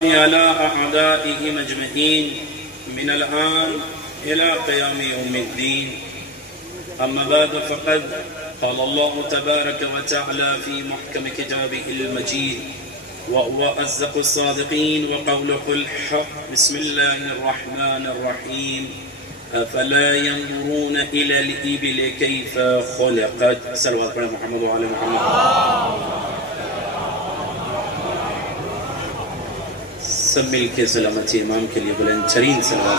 على أعدائهم أجمعين من الآن إلى قيام يوم الدين. أما بعد فقد قال الله تبارك وتعالى في محكم كتابه المجيد وهو أصدق الصادقين وقوله الحق. بسم الله الرحمن الرحيم. أفلا ينظرون إلى الإبل كيف خلقت. صلوات على محمد وعلى محمد. سب مل کے سلامتی امام کے لیے بلند ترین صلوات.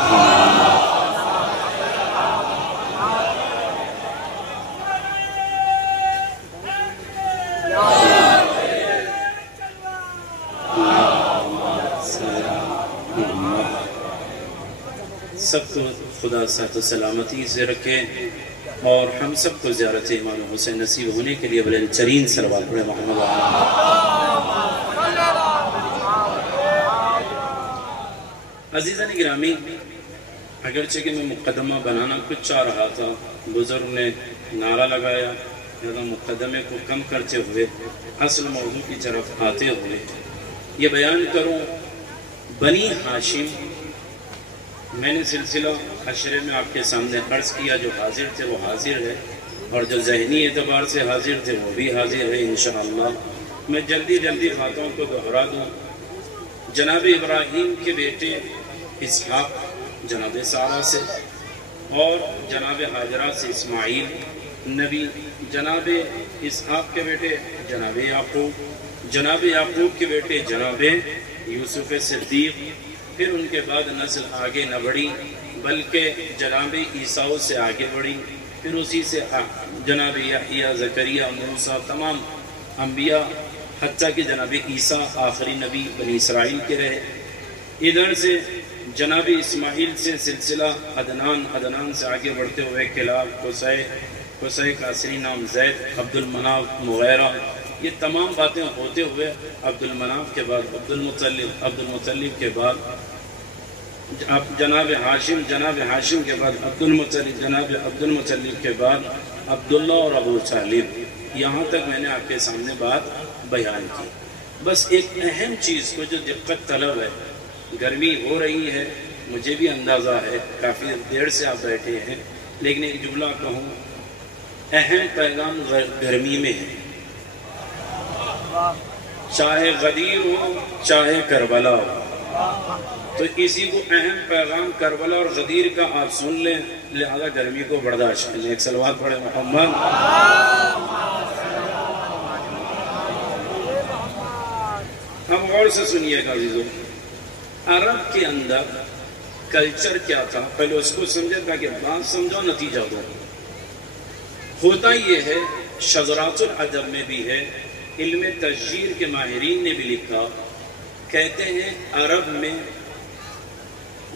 سب کو خدا صحت و سلامتی سے رکھے اور ہم سب کو زیارت امام حسین نصیب ہونے کے لیے بلند ترین صلوات پڑھے محمد وعلیہ. عزیزان گرامی، اگرچہ کہ میں مقدمہ بنانا کچھ چاہ رہا تھا، بزرگ نے نعرہ لگایا، مقدمے کو کم کرتے ہوئے اصل موضوع کی طرف آتے ہوئے یہ بیان کروں. بنی ہاشم میں نے سلسلہ عشرے میں آپ کے سامنے عرض کیا. جو حاضر تھے وہ حاضر ہے اور جو ذہنی اعتبار سے حاضر تھے وہ بھی حاضر ہے انشاءاللہ. میں جلدی باتوں کو دہرا دوں. جناب ابراہیم کے بیٹے اسحاق جناب سارہ سے اور جناب حاجرہ سے اسماعیل نبی، جناب اسحاق کے بیٹے جناب یعقوب کے بیٹے جناب یوسف صدیق. پھر ان کے بعد نسل آگے نہ بڑھی بلکہ جناب عیسیٰ سے آگے بڑھی. پھر اسی سے جناب یحییٰ، زکریا، موسیٰ، تمام انبیاء، حتیٰ کہ جناب عیسیٰ آخری نبی بنی اسرائیل کے رہے. ادھر سے جناب اسماعیل سے سلسلہ عدنان سے آگے بڑھتے ہوئے کلاب، قصی کا اصلی نام زید، عبد المناف، مغیرہ، یہ تمام باتیں ہوتے ہوئے عبد المناف کے بعد عبد المطلب کے بعد جناب ہاشم کے بعد عبد المطلب، جناب عبد المطلب کے بعد عبداللہ اور ابو طالب. یہاں تک میں نے آپ کے سامنے بات بیان کی. بس ایک اہم چیز کو جو دقت طلب ہے، گرمی ہو رہی ہے، مجھے بھی اندازہ ہے، کافی دیر سے آپ بیٹھے ہیں، لیکن ایک جملہ کہوں، اہم پیغام گرمی میں ہے. چاہے غدیر ہو چاہے کربلا ہو، تو اسی کو اہم پیغام کربلا اور غدیر کا آپ سن لیں، لہذا گرمی کو برداشت کریں. ایک صلوات پڑھے محمد. اب غور سے سنیے گا عزیزو. عرب کے اندر کلچر کیا تھا، پہلے اس کو سمجھے تاکہ بات سمجھو نتیجہ دو. ہوتا یہ ہے، شذرات العجب میں بھی ہے، علم تشجیر کے ماہرین نے بھی لکھا، کہتے ہیں عرب میں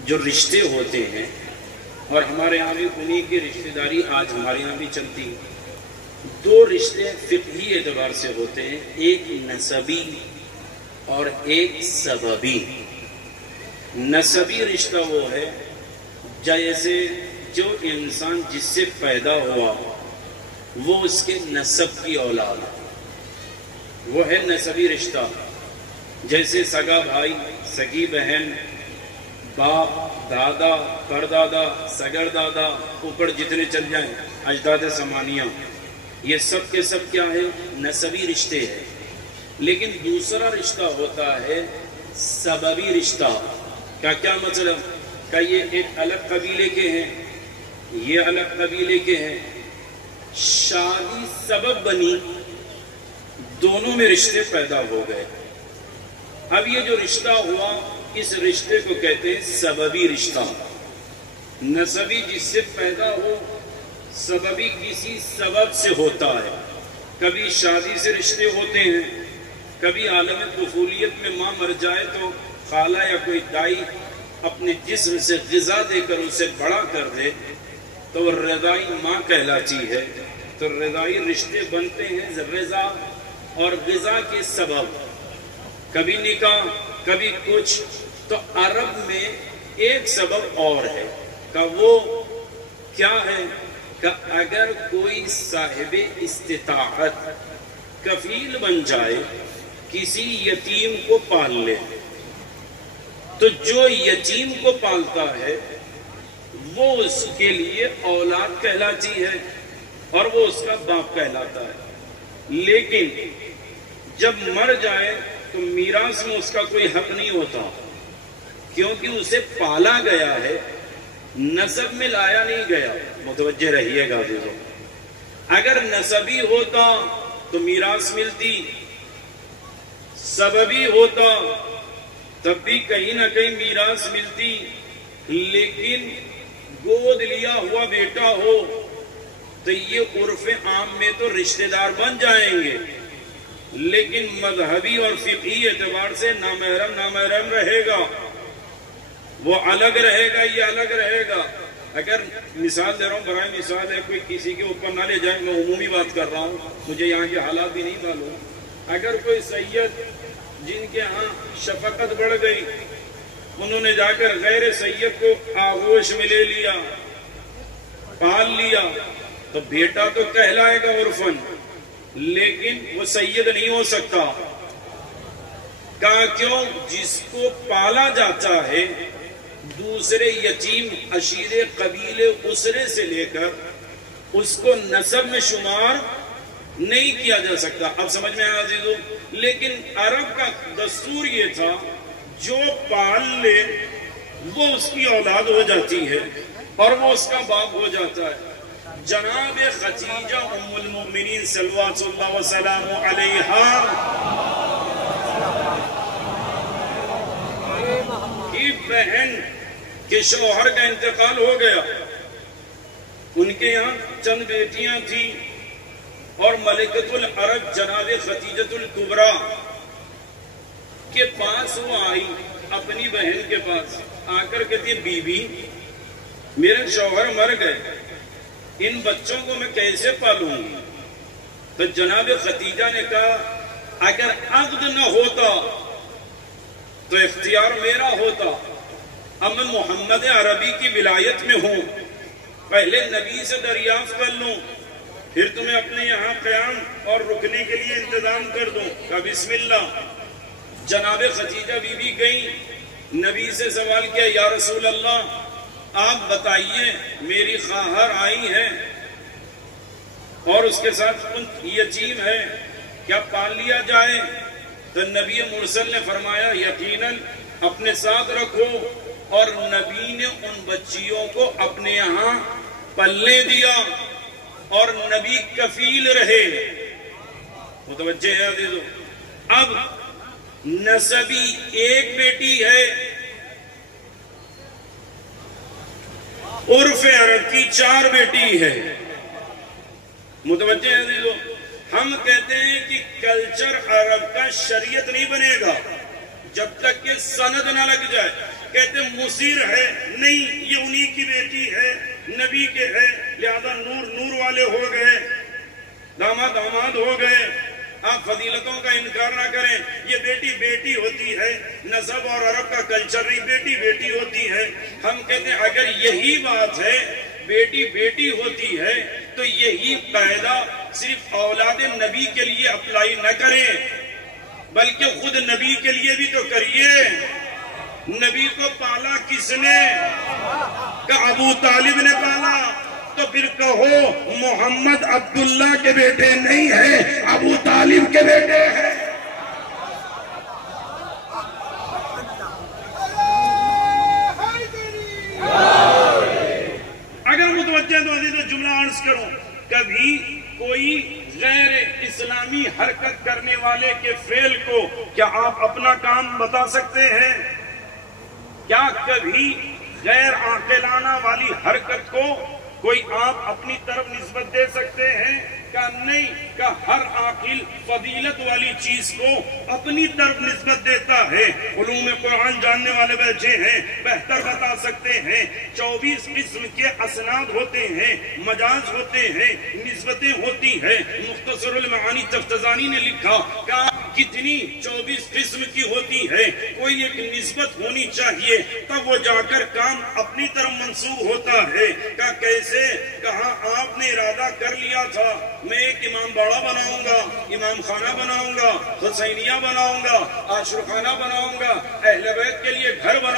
جو رشتے ہوتے ہیں، اور ہمارے یہاں بھی انہی کی رشتہ داری آج ہمارے یہاں بھی چلتی ہے. دو رشتے فقہی اعتبار سے ہوتے ہیں، ایک نسبی اور ایک سببی. نسبی رشتہ وہ ہے جیسے جو انسان جس سے پیدا ہوا وہ اس کے نسب کی اولاد ہے، وہ ہے نسبی رشتہ. جیسے سگا بھائی، سگی بہن، باپ، دادا، پردادا، سگر دادا، اوپر جتنے چل جائیں، اجداد ثمانیہ، یہ سب کے سب کیا ہے؟ نسبی رشتے ہیں. لیکن دوسرا رشتہ ہوتا ہے سببی رشتہ. کیا مطلب؟ کہ یہ ایک الگ قبیلے کے ہیں، یہ الگ قبیلے کے ہیں، شادی سبب بنی، دونوں میں رشتے پیدا ہو گئے. اب یہ جو رشتہ ہوا، اس رشتے کو کہتے ہیں سببی رشتہ. نسبی جس سے پیدا ہو، سببی کسی سبب سے ہوتا ہے. کبھی شادی سے رشتے ہوتے ہیں، کبھی عالم طفولیت میں ماں مر جائے تو خالہ یا کوئی دائی اپنے جسم سے غذا دے کر اسے بڑا کر دے تو وہ رضائی ماں کہلاتی ہے. تو رضائی رشتے بنتے ہیں غذا اور غذا کے سبب، کبھی نکاح کبھی کچھ. تو عرب میں ایک سبب اور ہے کہ وہ کیا ہے کہ اگر کوئی صاحب استطاعت کفیل بن جائے، کسی یتیم کو پال لے، تو جو یتیم کو پالتا ہے وہ اس کے لیے اولاد کہلاتی ہے اور وہ اس کا باپ کہلاتا ہے، لیکن جب مر جائے تو میراث میں اس کا کوئی حق نہیں ہوتا، کیونکہ اسے پالا گیا ہے، نسب میں لایا نہیں گیا۔ متوجہ رہیے گا عزیزوں، اگر نسبی ہوتا تو میراث ملتی، سببی ہوتا تب بھی کہیں نہ کہیں میراث ملتی، لیکن گود لیا ہوا بیٹا ہو تو یہ عرف عام میں تو رشتہ دار بن جائیں گے، لیکن مذہبی اور فقہی اعتبار سے نامحرم رہے گا، وہ الگ رہے گا، یہ الگ رہے گا۔ اگر مثال دے رہا ہوں، برائے مثال ہے، کوئی کسی کے اوپر نہ لے جائے، میں عمومی بات کر رہا ہوں، مجھے یہاں کے حالات بھی نہیں معلوم۔ اگر کوئی سید جن کے ہاں شفقت بڑھ گئی، انہوں نے جا کر غیر سید کو آغوش میں لے لیا، پال لیا، تو بیٹا تو کہلائے گا عرفاً، لیکن وہ سید نہیں ہو سکتا۔ کہا کیوں؟ جس کو پالا جاتا ہے دوسرے یتیم عشیرے قبیلے اسرے سے لے کر اس کو نسب میں شمار نہیں کیا جا سکتا۔ اب سمجھ میں آیا عزیزو؟ لیکن عرب کا دستور یہ تھا جو پال لے وہ اس کی اولاد ہو جاتی ہے اور وہ اس کا باپ ہو جاتا ہے۔ جناب خدیجہ ام المؤمنین صلوات اللہ وسلام علیہا کی بہن کے شوہر کا انتقال ہو گیا، ان کے یہاں چند بیٹیاں تھیں اور ملکۃ العرب جناب خدیجہ الکبریٰ کے پاس وہ آئی، اپنی بہن کے پاس آ کر کہتی بی بی میرے شوہر مر گئے، ان بچوں کو میں کیسے پالوں گی؟ تو جناب خدیجہ نے کہا اگر عقد نہ ہوتا تو اختیار میرا ہوتا، اب میں محمد عربی کی ولایت میں ہوں، پہلے نبی سے دریافت کر لوں، پھر تمہیں اپنے یہاں قیام اور رکنے کے لیے انتظام کر دوں۔ کہا بسم اللہ۔ جناب خدیجہ بی بی گئی، نبی سے سوال کیا یا رسول اللہ آپ بتائیے میری خواہر آئی ہے اور اس کے ساتھ یتیم ہے، کیا پال لیا جائے؟ تو نبی مرسل نے فرمایا یقیناً اپنے ساتھ رکھو، اور نبی نے ان بچیوں کو اپنے یہاں پلنے دیا اور نبی کفیل رہے۔ متوجہ ہے عزیزو؟ اب نسبی ایک بیٹی ہے، عرف عرب کی 4 بیٹی ہے۔ متوجہ ہے عزیزو؟ ہم کہتے ہیں کہ کلچر عرب کا شریعت نہیں بنے گا جب تک کہ سند نہ لگ جائے۔ کہتے مصیر ہے، نہیں یہ انہی کی بیٹی ہے، نبی کے ہے، لہذا نور والے ہو گئے، داماد ہو گئے۔ آپ فضیلتوں کا انکار نہ کریں، یہ بیٹی ہوتی ہے، نسب اور عرب کا کلچر نہیں، بیٹی ہوتی ہے۔ ہم کہتے ہیں اگر یہی بات ہے، بیٹی ہوتی ہے، تو یہی قاعدہ صرف اولاد نبی کے لیے اپلائی نہ کریں، بلکہ خود نبی کے لیے بھی تو کریے۔ نبی کو پالا کس نے؟ کہ ابو طالب نے پالا، تو پھر کہو محمد عبداللہ کے بیٹے نہیں ہیں، ابو طالب کے بیٹے ہیں۔ اگر متوجہ تو عزیز جملہ عرض کروں، کبھی کوئی غیر اسلامی حرکت کرنے والے کے فعل کو کیا آپ اپنا کام بتا سکتے ہیں؟ کیا کبھی غیر عاقلانہ والی حرکت کو کوئی آپ اپنی طرف نسبت دے سکتے ہیں؟ کہ نہیں، کہ ہر عاقل فضیلت والی چیز کو اپنی طرف نسبت دیتا ہے۔ علوم قرآن جاننے والے بیٹھے ہیں، بہتر بتا سکتے ہیں۔ 24 قسم کے اسناد ہوتے ہیں، مجاز ہوتے ہیں، نسبتیں ہوتی ہیں۔ مختصر المعانی تفتزانی نے لکھا کہ کتنی 24 قسم کی ہوتی ہے، کوئی ایک نسبت ہونی چاہیے، تب وہ جا کر کام اپنی طرف منسوب ہوتا ہے۔ کہ کیسے؟ کہا آپ نے ارادہ کر لیا تھا میں ایک امام باڑہ بناؤں گا، امام خانہ بناؤں گا، حسینیہ بناؤں گا، عاشور خانہ بناؤں گا، اہل بیت کے لیے گھر بناؤں گا۔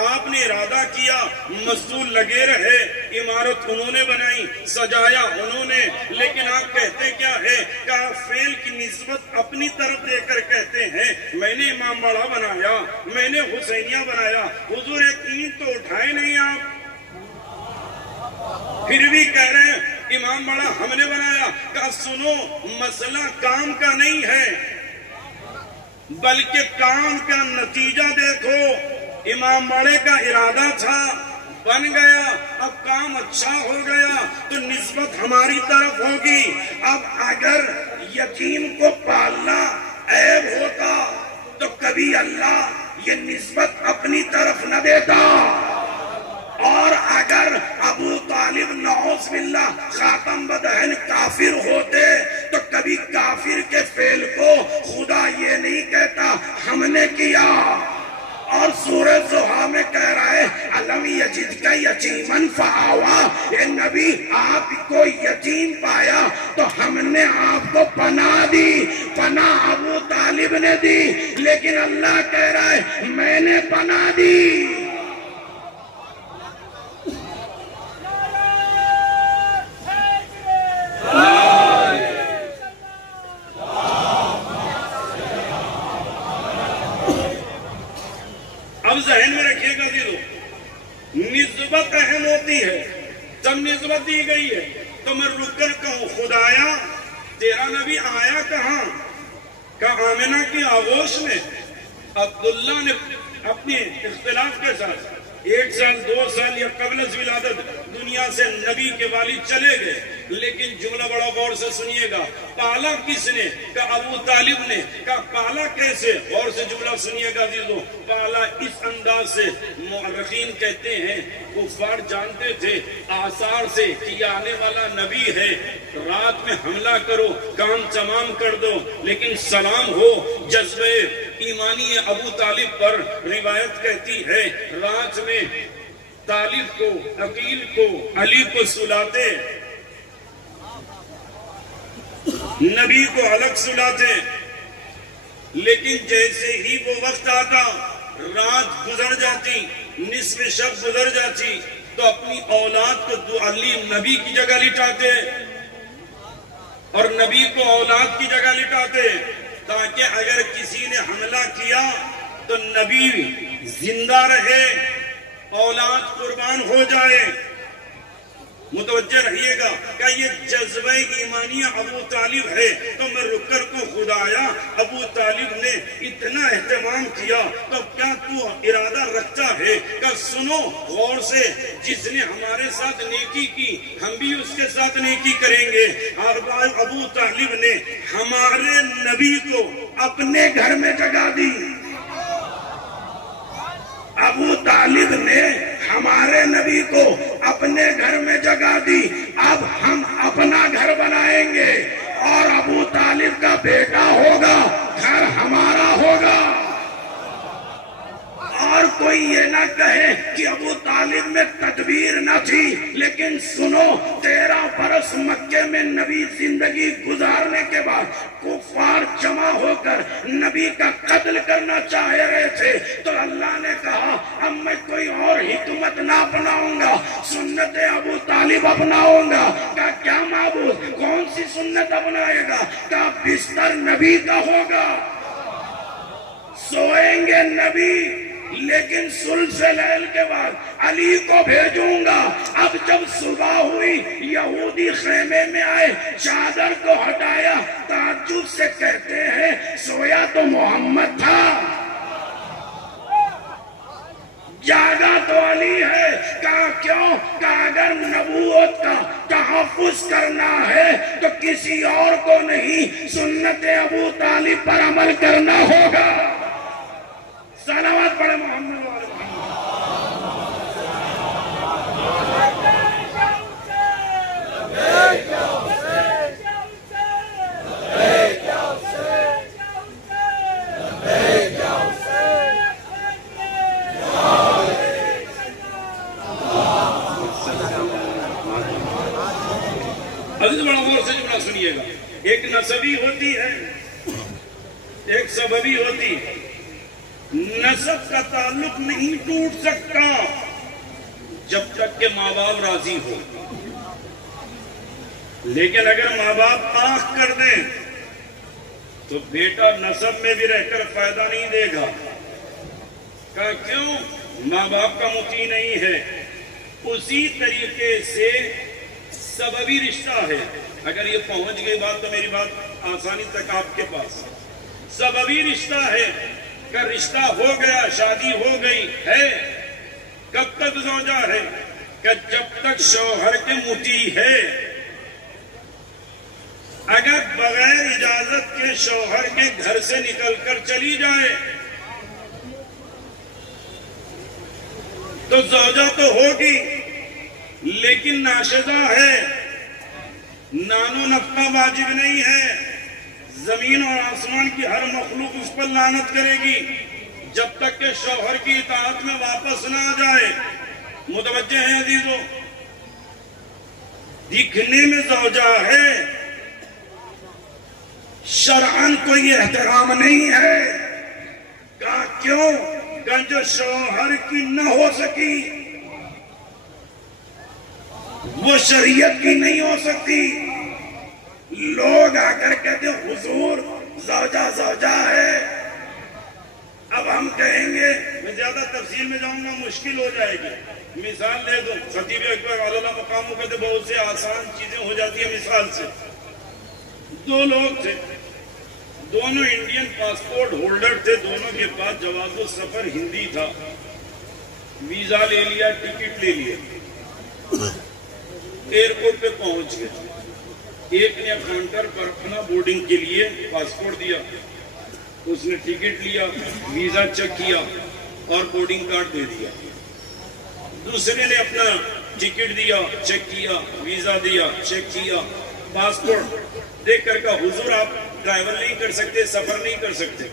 آپ نے ارادہ کیا، مزدور لگے رہے، عمارت انہوں نے بنائی، سجایا انہوں نے، لیکن آپ کہتے کیا ہے کہ فعل کی نسبت اپنی طرف دے کر کہتے ہیں میں نے امام باڑہ بنایا، میں نے حسینیہ بنایا۔ حضور ایک اینٹ تو اٹھائے نہیں آپ، پھر بھی کہہ رہے ہیں امام باڑہ ہم نے بنایا۔ کہا سنو، مسئلہ کام کا نہیں ہے بلکہ کام کا نتیجہ دیکھو۔ امام باڑے کا ارادہ تھا، بن گیا، اب کام اچھا ہو گیا تو نسبت ہماری طرف ہوگی۔ اب اگر یتیم کو پالنا عیب ہوتا تو کبھی اللہ یہ نسبت اپنی طرف نہ دیتا، اور اگر ابو طالب نعوذ باللہ خاتم بدہن کافر ہوتے تو کبھی کافر کے فعل کو خدا یہ نہیں کہتا ہم نے کیا۔ اور سورہ زحا میں کہہ رہا ہے الم یجدک یتیما فآویٰ، اے نبی آپ کو یتیم پایا تو ہم نے آپ کو پناہ دی۔ پناہ ابو طالب نے دی، لیکن اللہ کہہ رہا ہے میں نے پناہ دی۔ اب ذہن میں رکھیے گا نسبت اہم ہوتی ہے۔ جب نسبت دی گئی ہے تو میں رک کر کہوں خدایا تیرا نبی آیا کہاں؟ کہ آمنہ کی آغوش میں عبداللہ نے اپنے اختلاف کے ساتھ 1 سال 2 سال یا قبل از ولادت دنیا سے نبی کے والد چلے گئے، لیکن جملہ بڑا غور سے سنیے گا، پالا کس نے؟ کہ ابو طالب نے۔ کہ پالا کیسے؟ غور سے جملہ سنیے گا عزیزو، پالا اس انداز سے مورخین کہتے ہیں کفار جانتے تھے آثار سے کہ یہ آنے والا نبی ہے، رات میں حملہ کرو، کام تمام کر دو، لیکن سلام ہو جذبے ایمانی ابو طالب پر۔ روایت کہتی ہے رات میں طالب کو، عقیل کو، علی کو سلاتے، نبی کو الگ سلاتے، لیکن جیسے ہی وہ وقت آتا، رات گزر جاتی، نصف شب گزر جاتی، تو اپنی اولاد کو علی نبی کی جگہ لٹاتے اور نبی کو اولاد کی جگہ لٹاتے، تاکہ اگر کسی نے حملہ کیا تو نبی زندہ رہے، اولاد قربان ہو جائے۔ متوجہ رہیے گا کہ یہ جذبہ ایمانیہ ابو طالب ہے۔ تو میں رک کر کو خدایا ابو طالب نے اتنا اہتمام کیا تو کیا تو ارادہ رکھتا ہے کہ سنو غور سے، جس نے ہمارے ساتھ نیکی کی ہم بھی اس کے ساتھ نیکی کریں گے۔ ابو طالب نے ہمارے نبی کو اپنے گھر میں جگہ دی، ابو طالب نے ہمارے نبی کو اپنے گھر میں جگہ دی۔ اب ہم اپنا گھر بنائیں گے اور ابو طالب کا بیٹا ہوگا، گھر ہمارا ہوگا۔ اور کوئی یہ نہ کہے کہ ابو طالب میں تدبیر نہ تھی، لیکن سنو 13 برس مکے میں نبی زندگی گزارنے کے بعد کفار جمع ہو کر نبی کا قتل کرنا چاہ رہے تھے، تو اللہ نے کہا اب میں کوئی اور حکمت نہ اپناؤں گا، سنت ابو طالب اپناؤں گا۔ کہا کیا معبود؟ کون سی سنت اپنائے گا؟ کہا بستر نبی کا ہوگا، سوئیں گے نبی، لیکن ثلث لیل کے بعد علی کو بھیجوں گا۔ اب جب صبح ہوئی یہودی خیمے میں آئے، چادر کو ہٹایا، تعجب سے کہتے ہیں سویا تو محمد تھا، جاگا تو علی ہے۔ کہا کیوں؟ کہا اگر نبوت کا تحفظ کرنا ہے تو کسی اور کو نہیں، سنت ابو طالب پر عمل کرنا ہوگا۔ صلوات پڑھے محمد والے عزیز بڑا غور سے جملہ سنیے گا، ایک نسبی ہوتی ہے، ایک سببی ہوتی ہے۔ نسب کا تعلق نہیں ٹوٹ سکتا جب تک کہ ماں باپ راضی ہو، لیکن اگر ماں باپ آنکھ کر دیں تو بیٹا نسب میں بھی رہ کر فائدہ نہیں دے گا۔ کہا کیوں؟ ماں باپ کا مطیع نہیں ہے۔ اسی طریقے سے سببی رشتہ ہے۔ اگر یہ پہنچ گئی بات تو میری بات آسانی تک آپ کے پاس۔ سببی رشتہ ہے کہ رشتہ ہو گیا، شادی ہو گئی ہے، کب تک زوجہ ہے؟ کہ جب تک شوہر کے مطیع ہے۔ اگر بغیر اجازت کے شوہر کے گھر سے نکل کر چلی جائے تو زوجہ تو ہوگی لیکن ناشدہ ہے، نان و نفقہ واجب نہیں ہے۔ زمین اور آسمان کی ہر مخلوق اس پر لعنت کرے گی جب تک کہ شوہر کی اطاعت میں واپس نہ آ جائے۔ متوجہ ہیں عزیزو؟ دکھنے میں زوجہ ہے، شرعاً کوئی احترام نہیں ہے۔ کہا کیوں؟ کہ جو شوہر کی نہ ہو سکی وہ شریعت کی نہیں ہو سکتی۔ لوگ آ کر کہتے حضور زوجہ زوجہ ہے۔ اب ہم کہیں گے، میں زیادہ تفصیل میں جاؤں گا مشکل ہو جائے گی، مثال دے دو۔ خطیب اکبر علی اللہ مقاموں کہتے بہت سے آسان چیزیں ہو جاتی ہیں مثال سے۔ دو لوگ تھے، دونوں انڈین پاسپورٹ ہولڈر تھے، دونوں کے پاس جواز السفر ہندی تھا، ویزا لے لیا، ٹکٹ لے لیا، ایئرپورٹ پہ پہنچ گئے۔ ایک نے کاؤنٹر پر اپنا بورڈنگ کے لیے پاسپورٹ دیا، اس نے ٹکٹ لیا، ویزا چیک کیا اور بورڈنگ کارڈ دے دیا۔ دوسرے نے اپنا ٹکٹ دیا، چیک کیا، ویزا دیا، چیک کیا، پاسپورٹ دیکھ کر کہا حضور آپ ٹریول نہیں کر سکتے، سفر نہیں کر سکتے۔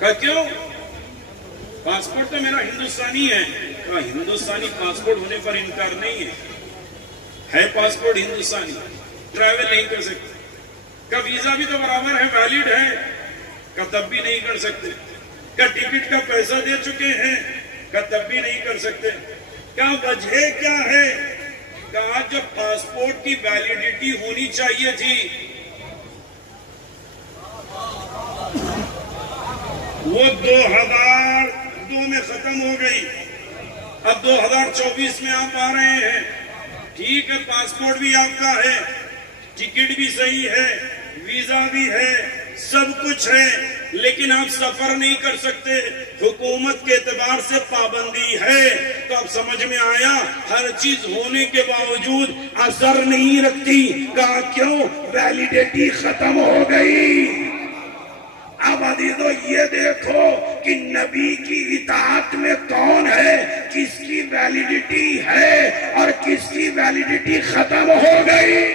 کہا کیوں؟ پاسپورٹ تو میرا ہندوستانی ہے۔ کہا ہندوستانی پاسپورٹ ہونے پر انکار نہیں ہے پاسپورٹ ہندوستانی، ٹریول نہیں کر سکتے۔ کہا ویزا بھی تو برابر ہے، ویلڈ ہے۔ کہا تب بھی نہیں کر سکتے۔ کہا ٹکٹ کا پیسہ دے چکے ہیں۔ کہا تب بھی نہیں کر سکتے۔ کہا وجہ کیا ہے؟ کہا جب پاسپورٹ کی ویلیڈیٹی ہونی چاہیے تھی وہ 2002 میں ختم ہو گئی، اب 2024 میں آپ آ رہے ہیں۔ ٹھیک ہے، پاسپورٹ بھی آپ کا ہے، ٹکٹ بھی صحیح ہے، ویزا بھی ہے، سب کچھ ہے، لیکن آپ سفر نہیں کر سکتے، حکومت کے اعتبار سے پابندی ہے۔ تو اب سمجھ میں آیا ہر چیز ہونے کے باوجود اثر نہیں رکھتی۔ کہا کیوں؟ ویلیڈیٹی ختم ہو گئی۔ اب عزیزو یہ دیکھو کہ نبی کی اطاعت میں کون ہے، کس کی ویلیڈیٹی ہے اور کس کی ویلیڈیٹی ختم ہو گئی۔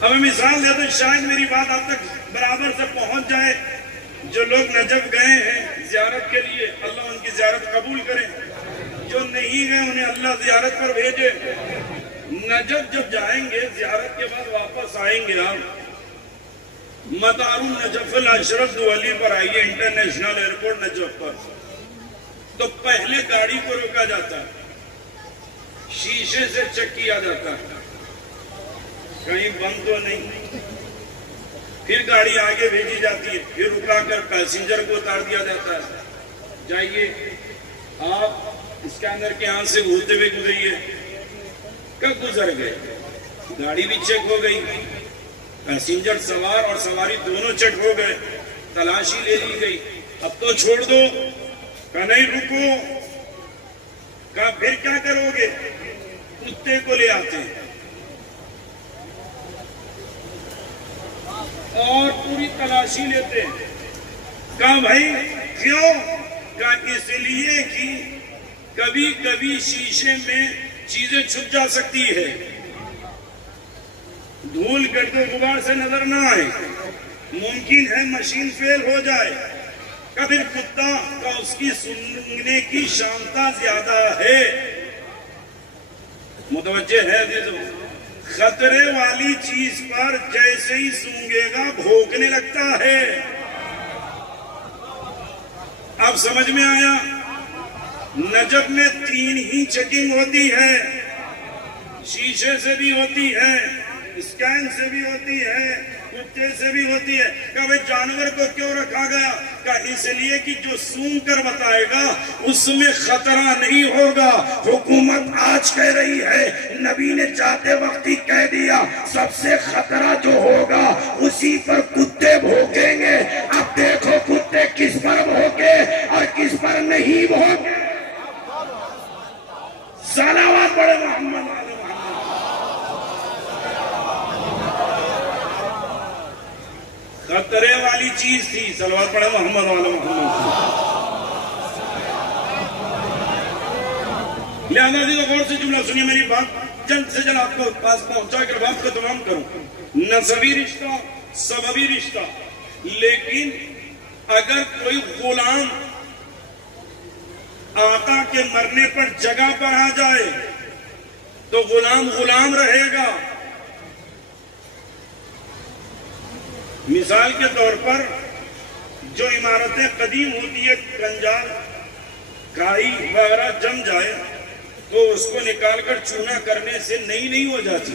اب میں مثال دے دوں، شاید میری بات آپ تک برابر سے پہنچ جائے۔ جو لوگ نجف گئے ہیں زیارت کے لیے، اللہ ان کی زیارت قبول کرے۔ جو نہیں گئے انہیں اللہ زیارت پر بھیجے۔ نجف جب جائیں گے زیارت کے بعد واپس آئیں گے، آپ مطار النجف الاشرف دوالی پر آئیے، انٹرنیشنل ایئرپورٹ نجف پر، تو پہلے گاڑی کو روکا جاتا ہے، شیشے سے چیک کیا جاتا ہے کہیں بند تو نہیں، پھر گاڑی آگے بھیجی جاتی ہے، پھر رکا کر پیسنجر کو اتار دیا جاتا ہے۔ جائیے آپ اسکینر کے ہاتھ سے گھومتے ہوئے گزریے۔ کب گزر گئے؟ گاڑی بھی چیک ہو گئی، پیسنجر سوار اور سواری دونوں چیک ہو گئے، تلاشی لے لی گئی۔ اب تو چھوڑ دو۔ کہا نہیں، رکو۔ کہا پھر کیا کرو گے؟ کتے کو لے آتے ہیں اور پوری تلاشی لیتے ہیں۔ کہا بھائی کیوں؟ کہا اس لیے کہ کبھی کبھی شیشے میں چیزیں چھپ جا سکتی ہے، دھول گرد و غبار سے نظر نہ آئے، ممکن ہے مشین فیل ہو جائے۔ کبھی کتا کا اس کی سننے کی شامتا زیادہ ہے۔ متوجہ ہے عزیزو؟ خطرے والی چیز پر جیسے ہی سونگے گا بھونکنے لگتا ہے. اب سمجھ میں آیا؟ نجف میں 3 ہی چیکنگ ہوتی ہے. شیشے سے بھی ہوتی ہے، اسکین سے بھی ہوتی ہے، کتے سے بھی ہوتی ہے. کہ بھئی جانور کو کیوں رکھا گیا؟ کہ اس لیے کہ جو سونگ کر بتائے گا اس میں خطرہ نہیں ہوگا. حکومت آج کہہ رہی ہے، نبی نے جاتے وقت ہی کہہ دیا سب سے خطرہ جو ہوگا اسی پر کتے بھونکیں گے. اب دیکھو کتے کس پر بھونکے اور کس پر نہیں بھونکے. صلوات پڑھے محمد علیہ. خطرے والی چیز تھی. صلوات پڑھے محمد علیہ محمد. لہذا جی غور سے جملہ سنیے، میری بات جلد سے جلد آپ کو پاس پہنچا کر بات کو تمام کروں. نسبی رشتہ، سببی رشتہ. لیکن اگر کوئی غلام آقا کے مرنے پر جگہ پر آ جائے تو غلام غلام رہے گا. مثال کے طور پر جو عمارتیں قدیم ہوتی ہے، کنجال کائی وغیرہ جم جائے تو اس کو نکال کر چونا کرنے سے نئی نہیں ہو جاتی.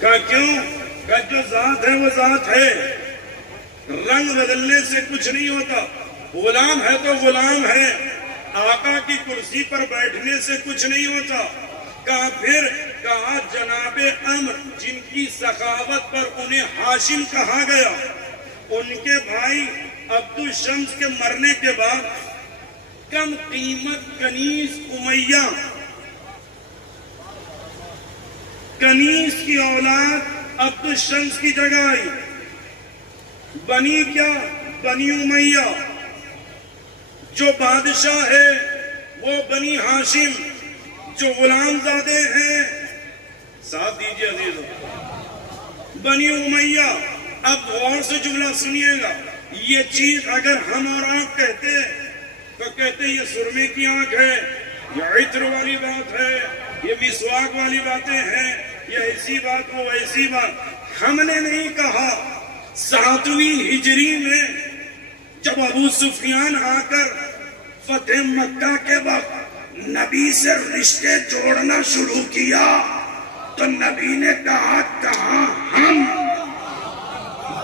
کہا کیوں؟ کہ جو ذات ہے وہ ذات ہے، رنگ بدلنے سے کچھ نہیں ہوتا. غلام ہے تو غلام ہے، آقا کی کرسی پر بیٹھنے سے کچھ نہیں ہوتا. کہا پھر کہا جناب عمر جن کی سخاوت پر انہیں ہاشم کہا گیا، ان کے بھائی عبد الشمس کے مرنے کے بعد کم قیمت کنیز امیہ، کنیز کی اولاد عبد الشمس کی جگہ آئی. بنی کیا؟ بنی امیہ. جو بادشاہ ہے وہ بنی ہاشم، جو غلام زادے ہیں ساتھ دیجئے عزیزو بنی امیہ. اب غور سے جملہ سنیے گا. یہ چیز اگر ہم اور آپ کہتے تو کہتے یہ سرمے کی آنکھ ہے، یہ عطر والی بات ہے، یہ مسواک والی باتیں ہیں، یہ ایسی بات وہ ایسی بات. ہم نے نہیں کہا. 7ویں ہجری میں جب ابو سفیان آ کر فتح مکہ کے وقت نبی سے رشتے جوڑنا شروع کیا تو نبی نے کہا کہاں ہم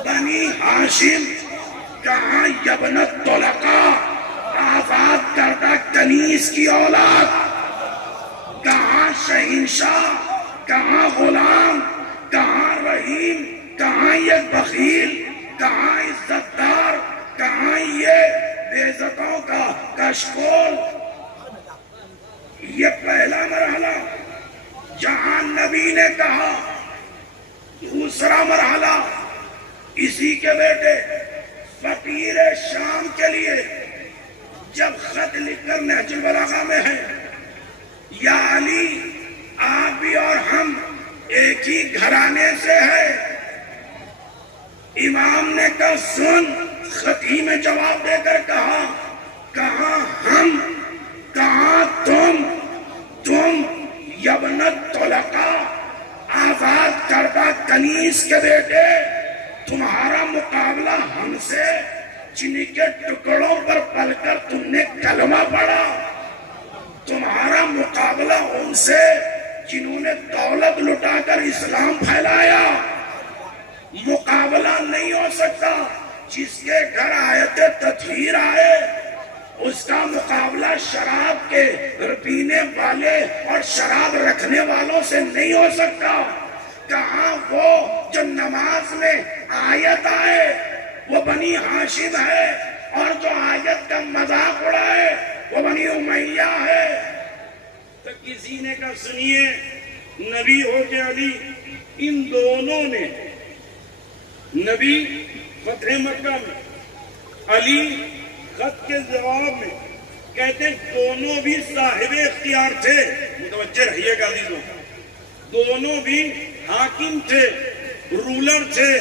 بنی ہاشم، کہاں یبنت طلقہ آزاد کردہ کنیز کی اولاد، کہاں شہنشاہ، کہاں غلام، کہاں رحیم، کہاں یہ بخیل، کہاں عزتدار، کہاں یہ بے عزتوں کا کشکول. یہ پہلا مرحلہ جہاں نبی نے کہا. دوسرا مرحلہ اسی کے بیٹے فقیر شام کے لیے جب خط لکھ کر نہج البلاغہ میں ہے، یا علی آپ بھی اور ہم ایک ہی گھرانے سے ہے. امام نے کہا سن. خطی میں جواب دے کر کہا کہاں ہم، کہاں تم یبنت طلقہ آزاد کردہ کنیز کے بیٹے. تمہارا مقابلہ ہم سے جن کے ٹکڑوں پر پل کر تم نے کلمہ پڑھا، تمہارا مقابلہ ان سے جنہوں نے دولت لٹا کر اسلام پھیلایا. مقابلہ نہیں ہو سکتا. جس کے گھر آیت تطہیر آئے اس کا مقابلہ شراب کے پینے والے اور شراب رکھنے والوں سے نہیں ہو سکتا. کہاں وہ جو نماز میں آیت آئے وہ بنی ہاشم ہے، اور جو آیت کا مذاق اڑائے وہ بنی امیہ ہے. تو کسی نے کہا سنیے نبی ہو کے علی، ان دونوں نے نبی فتح مکہ میں، علی خط کے جواب میں کہتے دونوں بھی صاحب اختیار تھے. متوجہ رہیے گا عزیزوں، دونوں بھی حاکم تھے، رولر تھے،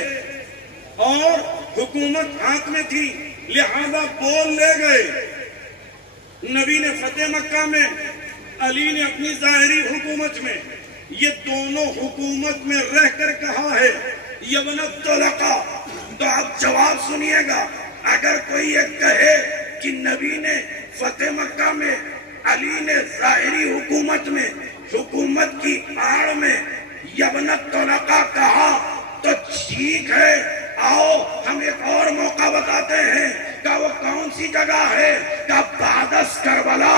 اور حکومت ہاتھ میں تھی، لہذا بول لے گئے. نبی نے فتح مکہ میں علی نے اپنی ظاہری حکومت میں یہ دونوں حکومت میں رہ کر کہا ہے یبن الطلقہ. تو آپ جواب سنیے گا. اگر کوئی یہ کہے کہ نبی نے فتح مکہ میں علی نے ظاہری حکومت میں حکومت کی آڑ میں یبن الطلقہ کہا تو ٹھیک ہے، آؤ ہم ایک اور موقع بتاتے ہیں کہ وہ کون سی جگہ ہے. کہ بعدس کربلا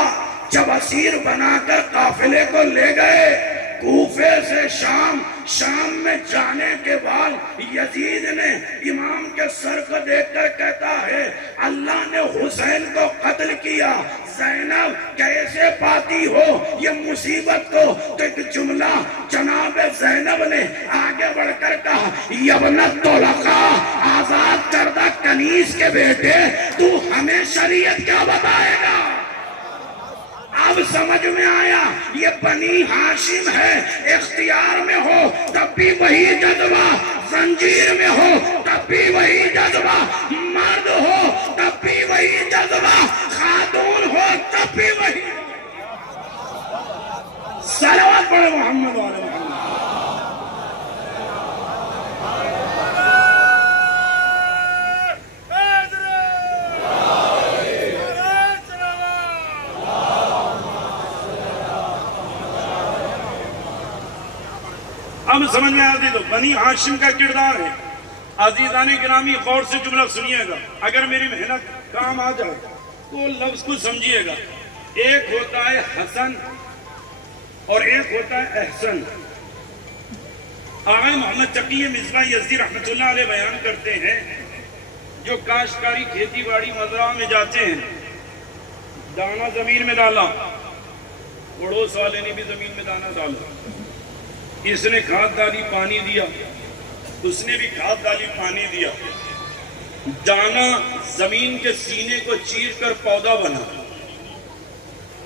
جب اسیر بنا کر قافلے کو لے گئے کوفے سے شام، شام میں جانے کے بعد یزید نے امام کے سر کو دیکھ کر کہتا ہے اللہ نے حسین کو قتل کیا، زینب کیسے پاتی ہو یہ مصیبت کو. تو ایک جملہ جناب زینب نے آگے بڑھ کر کہا یبن الطلقہ، آزاد کردہ کنیز کے بیٹے، تو ہمیں شریعت کیا بتائے گا؟ اب سمجھ میں آیا یہ بنی ہاشم ہے. اختیار میں ہو تب بھی وہی جذبہ، زنجیر میں ہو تب بھی وہی جذبہ، مرد ہو تب بھی وہی جذبہ، خاتون ہو تب بھی وہی. صلوات پڑھے محمد والے محمد. اب سمجھ میں آتی تو بنی ہاشم کا کردار ہے. عزیزان گرامی غور سے جملہ سنیے گا، اگر میری محنت کام آ جائے تو لفظ کو سمجھیے گا. ایک ہوتا ہے حسن اور ایک ہوتا ہے احسن. آغا محمد تقی مصباح یزدی رحمت اللہ علیہ بیان کرتے ہیں جو کاشتکاری کھیتی باڑی مزرعہ میں جاتے ہیں، دانا زمین میں ڈالا، پڑوس والے نے بھی زمین میں دانا ڈالا، اس نے کھاد ڈالی پانی دیا، اس نے بھی کھاد ڈالی پانی دیا، دانا زمین کے سینے کو چیر کر پودا بنا،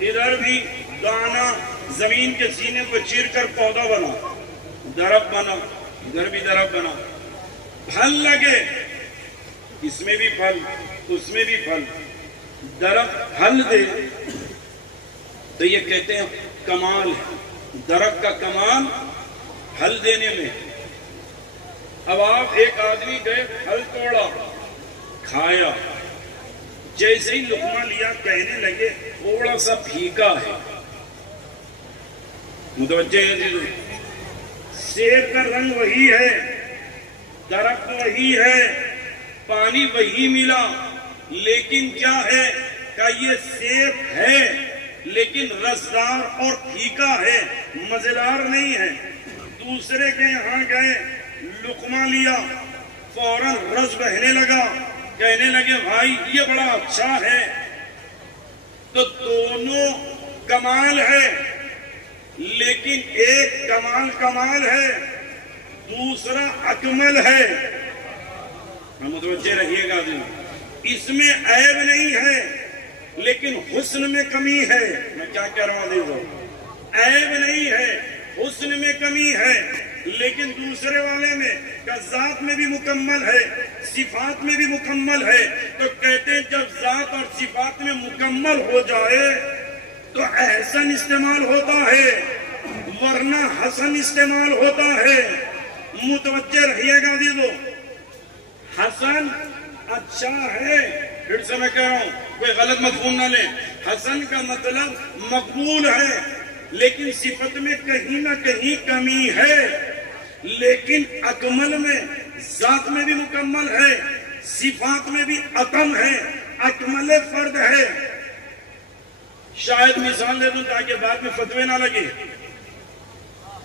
ادھر بھی دانا زمین کے سینے کو چیر کر پودا بنا، درخت بنا، ادھر بھی درخت بنا، پھل لگے، اس میں بھی پھل، اس میں بھی پھل، درخت پھل دے تو یہ کہتے ہیں کمال ہے. درخت کا کمال پھل دینے میں. اب آپ ایک آدمی گئے پھل توڑا کھایا، جیسے ہی لقمہ لیا کہنے لگے تھوڑا سا پھیکا ہے. متوجہ ہے جی؟ سیب کا رنگ وہی ہے، درخت وہی ہے، پانی وہی ملا، لیکن کیا ہے کہ یہ سیب ہے لیکن رسدار اور پھیکا ہے، مزیدار نہیں ہے. دوسرے کے یہاں گئے لقمہ لیا، فوراً رس بہنے لگا، کہنے لگے بھائی یہ بڑا اچھا ہے. تو دونوں کمال ہے، لیکن ایک کمال ہے، دوسرا اکمل ہے. متوجہ رہیے گا. اس میں عیب نہیں ہے لیکن حسن میں کمی ہے. میں کیا کہہ رہا ہوں دیکھو، عیب نہیں ہے، حسن میں کمی ہے، لیکن دوسرے والے میں کہ ذات میں بھی مکمل ہے، صفات میں بھی مکمل ہے. تو کہتے ہیں جب ذات اور صفات میں مکمل ہو جائے تو احسن استعمال ہوتا ہے ورنہ حسن استعمال ہوتا ہے. متوجہ رہیے گا دیدو. حسن اچھا ہے، پھر سے میں کہہ رہا ہوں کوئی غلط مفہوم نہ لیں. حسن کا مطلب مقبول ہے، لیکن صفت میں کہیں نہ کہیں کمی ہے. لیکن اکمل میں ذات میں بھی مکمل ہے، صفات میں بھی اتم ہے، اکمل فرد ہے. شاید مثال دے دوں تاکہ بعد میں فتوے نہ لگے.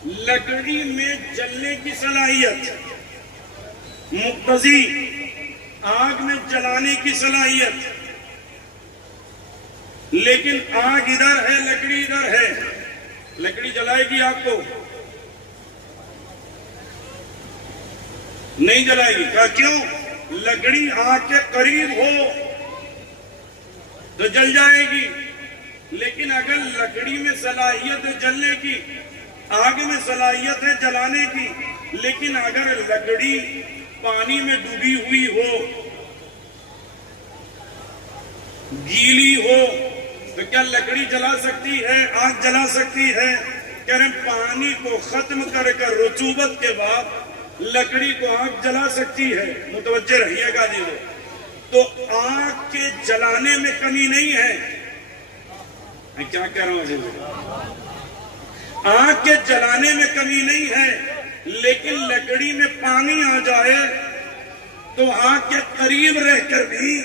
لکڑی میں جلنے کی صلاحیت، مقتضی آگ میں جلانے کی صلاحیت، لیکن آگ ادھر ہے لکڑی ادھر ہے. لکڑی جلائے گی آگ کو؟ نہیں جلائے گی. کیوں؟ لکڑی آگ کے قریب ہو تو جل جائے گی، لیکن اگر لکڑی میں صلاحیت ہے جلنے کی، آگ میں صلاحیت ہے جلانے کی، لیکن اگر لکڑی پانی میں ڈوبی ہوئی ہو، گیلی ہو، تو کیا لکڑی جلا سکتی ہے؟ آگ جلا سکتی ہے؟ کہہ رہے ہیں پانی کو ختم کر کر رطوبت کے بعد لکڑی کو آگ جلا سکتی ہے۔ متوجہ رہیے گا جی۔ تو آگ کے جلانے میں کمی نہیں ہے۔ میں کیا کہہ رہا ہوں جی؟ آگ کے جلانے میں کمی نہیں ہے، لیکن لکڑی میں پانی آ جائے تو آگ کے قریب رہ کر بھی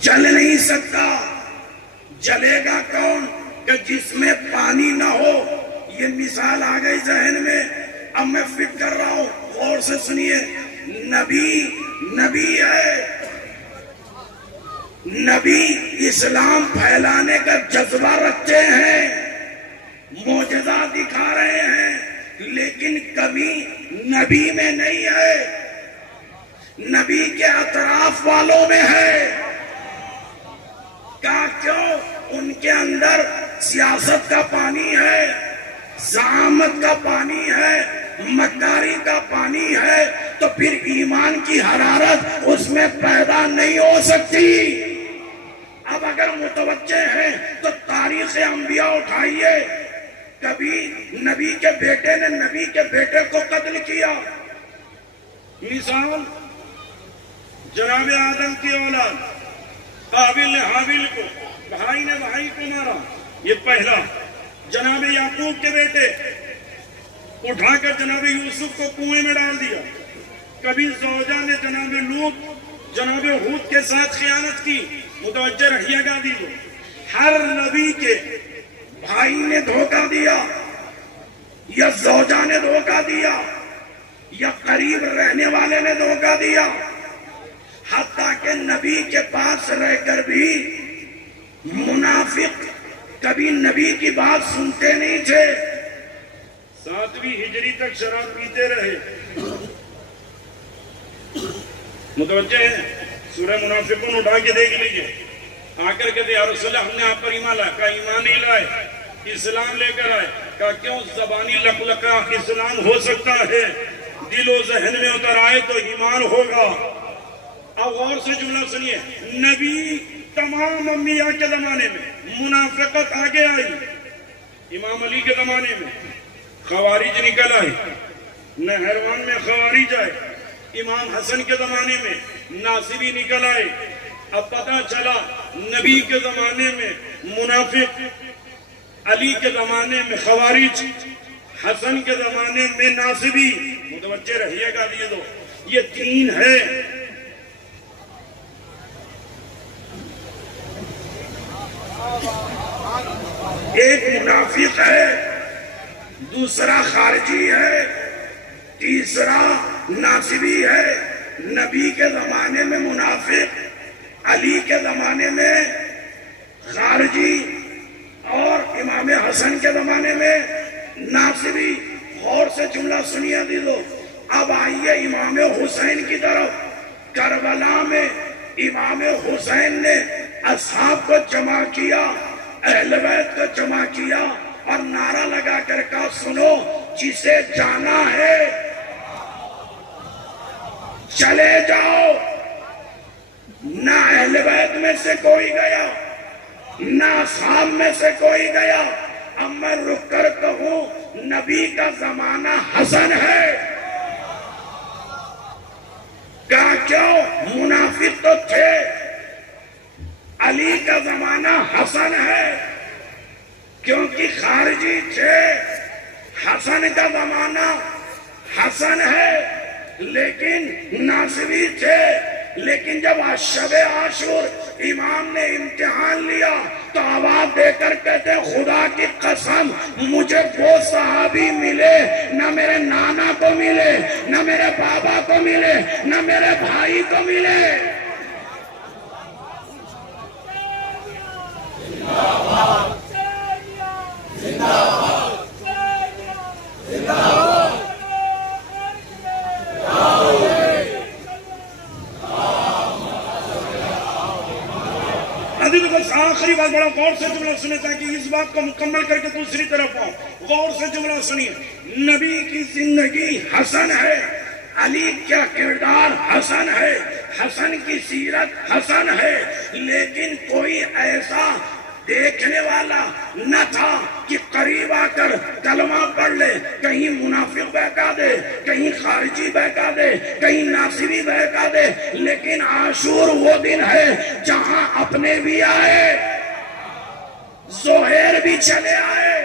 جل نہیں سکتا۔ جلے گا کون؟ کہ جس میں پانی نہ ہو۔ یہ مثال آ گئی ذہن میں، اب میں فٹ کر رہا ہوں، غور سے سنیے۔ نبی ہے، نبی اسلام پھیلانے کا جذبہ رکھتے ہیں، معجزہ دکھا رہے ہیں، لیکن کمی نبی میں نہیں ہے، نبی کے اطراف والوں میں ہے۔ کیوں؟ ان کے اندر سیاست کا پانی ہے، زعامت کا پانی ہے، مکاری کا پانی ہے، تو پھر ایمان کی حرارت اس میں پیدا نہیں ہو سکتی۔ اب اگر متوجہ ہیں تو تاریخ انبیاء اٹھائیے، کبھی نبی کے بیٹے نے نبی کے بیٹے کو قتل کیا۔ مثال جناب آدم کی اولاد، قابل نے حابل کو، بھائی نے بھائی کو مارا، یہ پہلا۔ جناب یعقوب کے بیٹے اٹھا کر جناب یوسف کو کنویں میں ڈال دیا۔ کبھی زوجہ نے جناب لوط جناب ہود کے ساتھ خیانت کی۔ متوجہ رہیے گا دیو، ہر نبی کے بھائی نے دھوکہ دیا، یا زوجہ نے دھوکہ دیا، یا قریب رہنے والے نے دھوکہ دیا، حتیٰ کہ نبی کے پاس رہ کر بھی منافق کبھی نبی کی بات سنتے نہیں تھے۔ 7ویں ہجری تک شراب پیتے رہے۔ متوجہ ہے؟ سورہ منافقون اٹھا کے دیکھ لیجئے۔ آ کر کہتے یا رسول اللہ ہم نے آپ پر ایمان لایا، کہا ایمان نہیں لائے، اسلام لے کر آئے۔ کہا کیوں؟ زبانی لقلقہ اسلام ہو سکتا ہے، دل و ذہن میں اتر آئے تو ایمان ہوگا۔ اب غور سے جملہ سنیے، نبی تمام انبیاء کے زمانے میں منافقت آگے آئی۔ امام علی کے زمانے میں خوارج نکل آئے، نہروان میں خوارج آئے۔ امام حسن کے زمانے میں ناصبی نکل آئے۔ اب پتہ چلا نبی کے زمانے میں منافق، علی کے زمانے میں خوارج، حسن کے زمانے میں ناصبی۔ متوجہ رہیے گا یہ تین ہے۔ ایک منافق ہے، دوسرا خارجی ہے، تیسرا ناصبی ہے۔ نبی کے زمانے میں منافق، علی کے زمانے میں خارجی، اور امام حسن کے زمانے میں ناصبی۔ غور سے جملہ سنیے دیدو۔ اب آئیے امام حسین کی طرف۔ کربلا میں امام حسین نے اصحاب کو جمع کیا، اہل بیت کو جمع کیا، اور نعرہ لگا کر کہا سنو، جسے جانا ہے چلے جاؤ۔ نہ اہل بیت میں سے کوئی گیا، نہ اصحاب میں سے کوئی گیا۔ اب میں رک کر کہوں نبی کا زمانہ حسن ہے۔ کہا کیوں؟ منافق تو تھے، علی کا زمانہ حسن ہے، کیونکہ خارجی تھے۔ حسن کا زمانہ حسن ہے، لیکن ناصبی تھے۔ لیکن جب شب عاشور امام نے امتحان لیا تو آواز دے کر کہتے خدا کی قسم مجھے وہ صحابی ملے، نہ میرے نانا کو ملے، نہ میرے بابا کو ملے، نہ میرے بھائی کو ملے۔ بس آخری بات بڑا غور سے جملہ سنے تاکہ اس بات کو مکمل کر کے دوسری طرف آؤں۔ غور سے جملہ سنیے، نبی کی زندگی حسن ہے، علی کا کردار حسن ہے، حسن کی سیرت حسن ہے، لیکن کوئی ایسا دیکھنے والا نہ تھا کہ قریب آ کر کلمہ پڑھ لے. کہیں منافق بہکا دے, کہیں خارجی بہکا دے, کہیں ناصری بہکا دے. لیکن عاشور وہ دن ہے جہاں اپنے بھی آئے, زہیر بھی چلے آئے,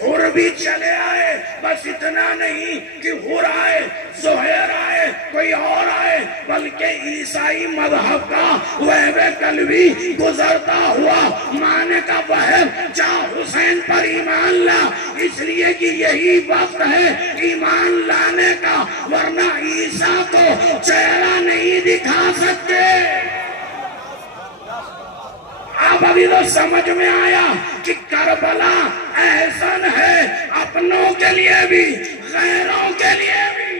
حر بھی چلے آئے. بس اتنا نہیں کہ حر آئے, زہیر آئے, کوئی اور آئے, بلکہ عیسائی مذہب کا وہوے قلبی گزرتا ہوا مانے کا بہر جا حسین پر ایمان لا, اس لیے کہ یہی وقت ہے ایمان لانے کا, ورنہ عیسیٰ کو چہرہ نہیں دکھا سکتے. اب ابھی تو سمجھ میں آیا کہ کربلا احسن ہے اپنوں کے لیے بھی غیروں کے لیے بھی.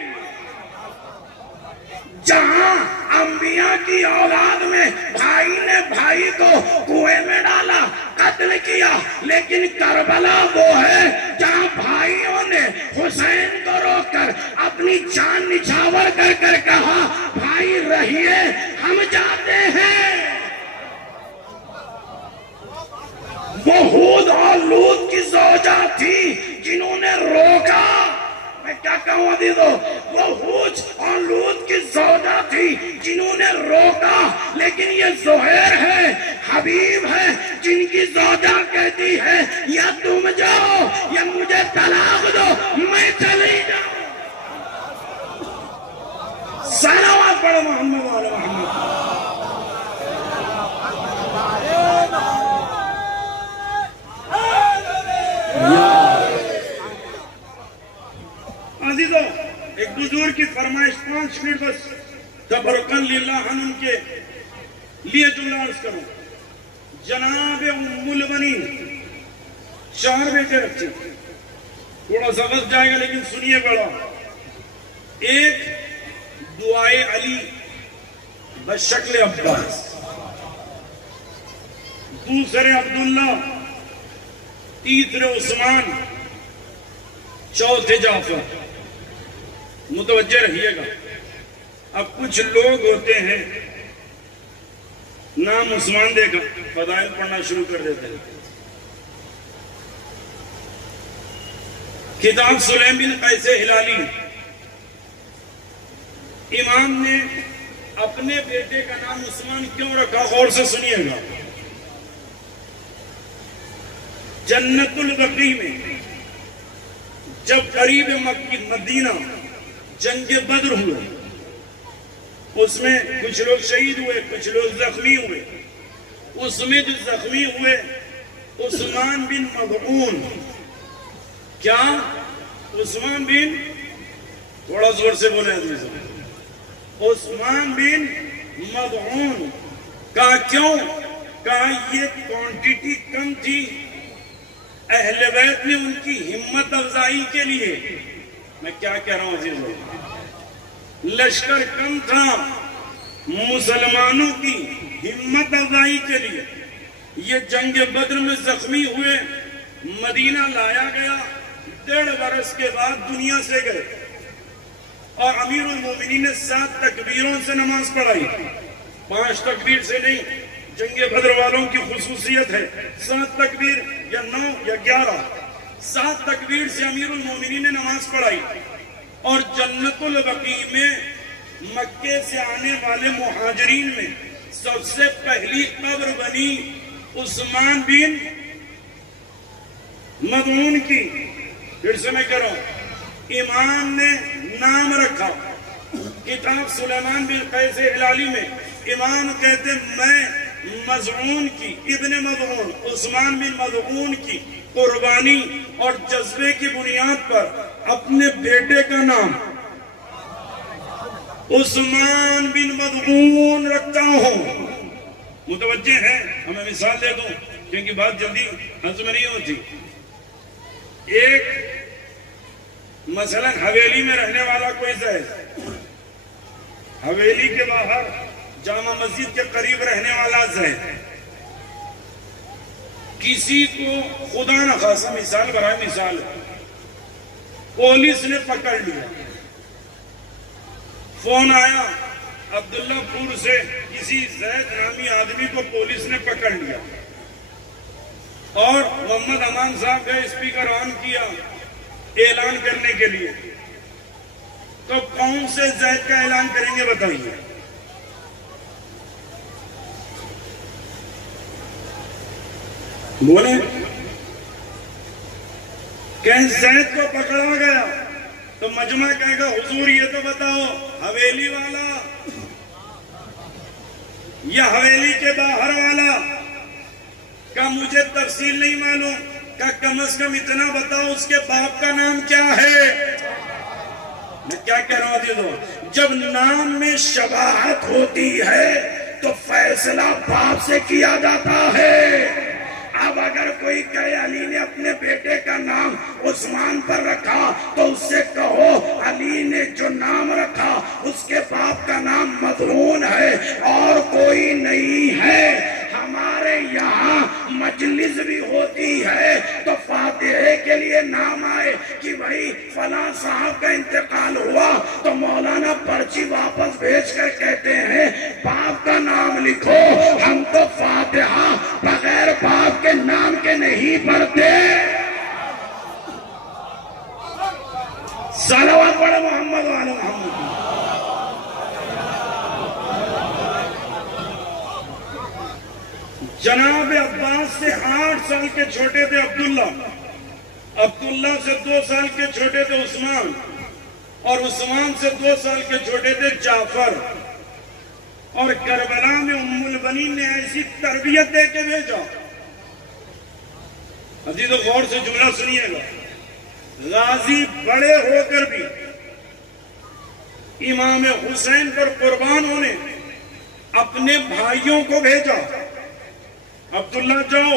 جہاں انبیاء کی اولاد میں بھائی نے بھائی کو کنویں میں ڈالا, قتل کیا, لیکن کربلا وہ ہے جہاں بھائیوں نے حسین کو روک کر اپنی جان نچھاور کر کر کہا بھائی رہیے ہم جاتے ہیں. وہ ہود اور لوط کی زوجہ تھی جنہوں نے روکا. میں کیا کہوں عزیزو, وہ ہود اور لوط کی زوجہ تھی جنہوں نے روکا. لیکن یہ زہیر ہے, حبیب ہے, جن کی زوجہ کہتی ہے یا تم جاؤ یا مجھے طلاق دو, میں چلی جاؤں. صلوات پڑھو محمد و علی محمد. عزیزو, ایک بزرگ کی فرمائش 5 منٹ بس تبرکن للہ عنہم کے لیے جملہ عرض کروں. جناب ام البنین 4 بیٹے رکھتے, تھوڑا سا وقت جائے گا لیکن سنیے بڑا. ایک دعائے علی بشکل عباس, دوسرے عبداللہ, تیسرے عثمان, چوتھے جعفر. متوجہ رہیے گا. اب کچھ لوگ ہوتے ہیں نام عثمان دے کر فضائل پڑھنا شروع کر دیتے ہیں. کتاب سلیم بن قیس ہلالی, امام نے اپنے بیٹے کا نام عثمان کیوں رکھا, غور سے سنیے گا. جنت البقیع میں جب قریب مکہ مدینہ جنگ بدر ہوئے, اس میں کچھ لوگ شہید ہوئے, کچھ لوگ زخمی ہوئے. اس میں جو زخمی ہوئے عثمان بن مظعون, کیا عثمان بن, تھوڑا زور سے بولے عزیزوں, عثمان بن مظعون. کہا کیوں؟ کہا یہ کوانٹیٹی کم تھی, اہل بیت نے ان کی ہمت افزائی کے لیے. میں کیا کہہ رہا ہوں عزیزوں, لشکر کم تھا, مسلمانوں کی ہمت افزائی کے لیے یہ جنگ بدر میں زخمی ہوئے, مدینہ لایا گیا. 1.5 برس کے بعد دنیا سے گئے, اور امیر المومنین نے 7 تکبیروں سے نماز پڑھائی. 5 تکبیر سے نہیں, جنگ بدر والوں کی خصوصیت ہے 7 تکبیر یا 9 یا 11. 7 تکبیر سے امیر المومنین نے نماز پڑھائی. اور جنت البقیع میں مکے سے آنے والے مہاجرین میں سب سے پہلی قبر بنی عثمان بن مظعون کی. پھر سے میں کہہ رہا ہوں, امام نے نام رکھا. کتاب سلیمان بن قیس ہلالی میں امام کہتے میں مظعون کی, ابن مظعون, عثمان بن مظعون کی قربانی اور جذبے کی بنیاد پر اپنے بیٹے کا نام عثمان بن مظعون رکھتا ہوں. متوجہ ہے؟ ہمیں مثال دے دوں کیونکہ بات جلدی ہضم نہیں ہوتی. ایک مثلا حویلی میں رہنے والا کوئی زید, حویلی کے باہر جامع مسجد کے قریب رہنے والا زید, کسی کو خدا نخواستہ مثال برائے مثال پولیس نے پکڑ لیا, فون آیا عبداللہ پور سے کسی زید نامی آدمی کو پولیس نے پکڑ لیا اور محمد امان صاحب کا اسپیکر آن کیا اعلان کرنے کے لیے. تو کون سے زید کا اعلان کریں گے بتائیے؟ بولے کہ زید کو پکڑا گیا تو مجمع کہے گا حضور یہ تو بتاؤ حویلی والا یا حویلی کے باہر والا کا مجھے تفصیل نہیں معلوم کہ کم از کم اتنا بتاؤ اس کے باپ کا نام کیا ہے. میں کیا کہہ رہا ہوں دیدو، جب نام میں شباہت ہوتی ہے تو فیصلہ باپ سے کیا جاتا ہے. اب اگر کوئی کہے علی نے اپنے بیٹے کا نام عثمان پر رکھا تو اس سے کہو علی نے جو نام رکھا اس کے باپ کا نام مظہون ہے اور کوئی نہیں ہے. ہمارے یہاں مجلس بھی ہوتی ہے تو فاتحے کے لیے نام آئے کہ بھائی فلاں صاحب کا انتقال ہوا تو مولانا پرچی واپس بھیج کر کہتے ہیں باپ کا نام لکھو. ہم تو فاتحہ بغیر باپ کے نام کے نہیں پڑھتے. صلوات پڑھے محمد وعلی محمد. جناب عباس سے 8 سال کے چھوٹے تھے عبداللہ، عبداللہ سے 2 سال کے چھوٹے تھے عثمان، اور عثمان سے 2 سال کے چھوٹے تھے جعفر. اور کربلا میں ام البنین نے ایسی تربیت دے کے بھیجا. عزیز و غور سے جملہ سنیے گا، غازی بڑے ہو کر بھی امام حسین پر قربان ہونے اپنے بھائیوں کو بھیجا. عبداللہ جاؤ،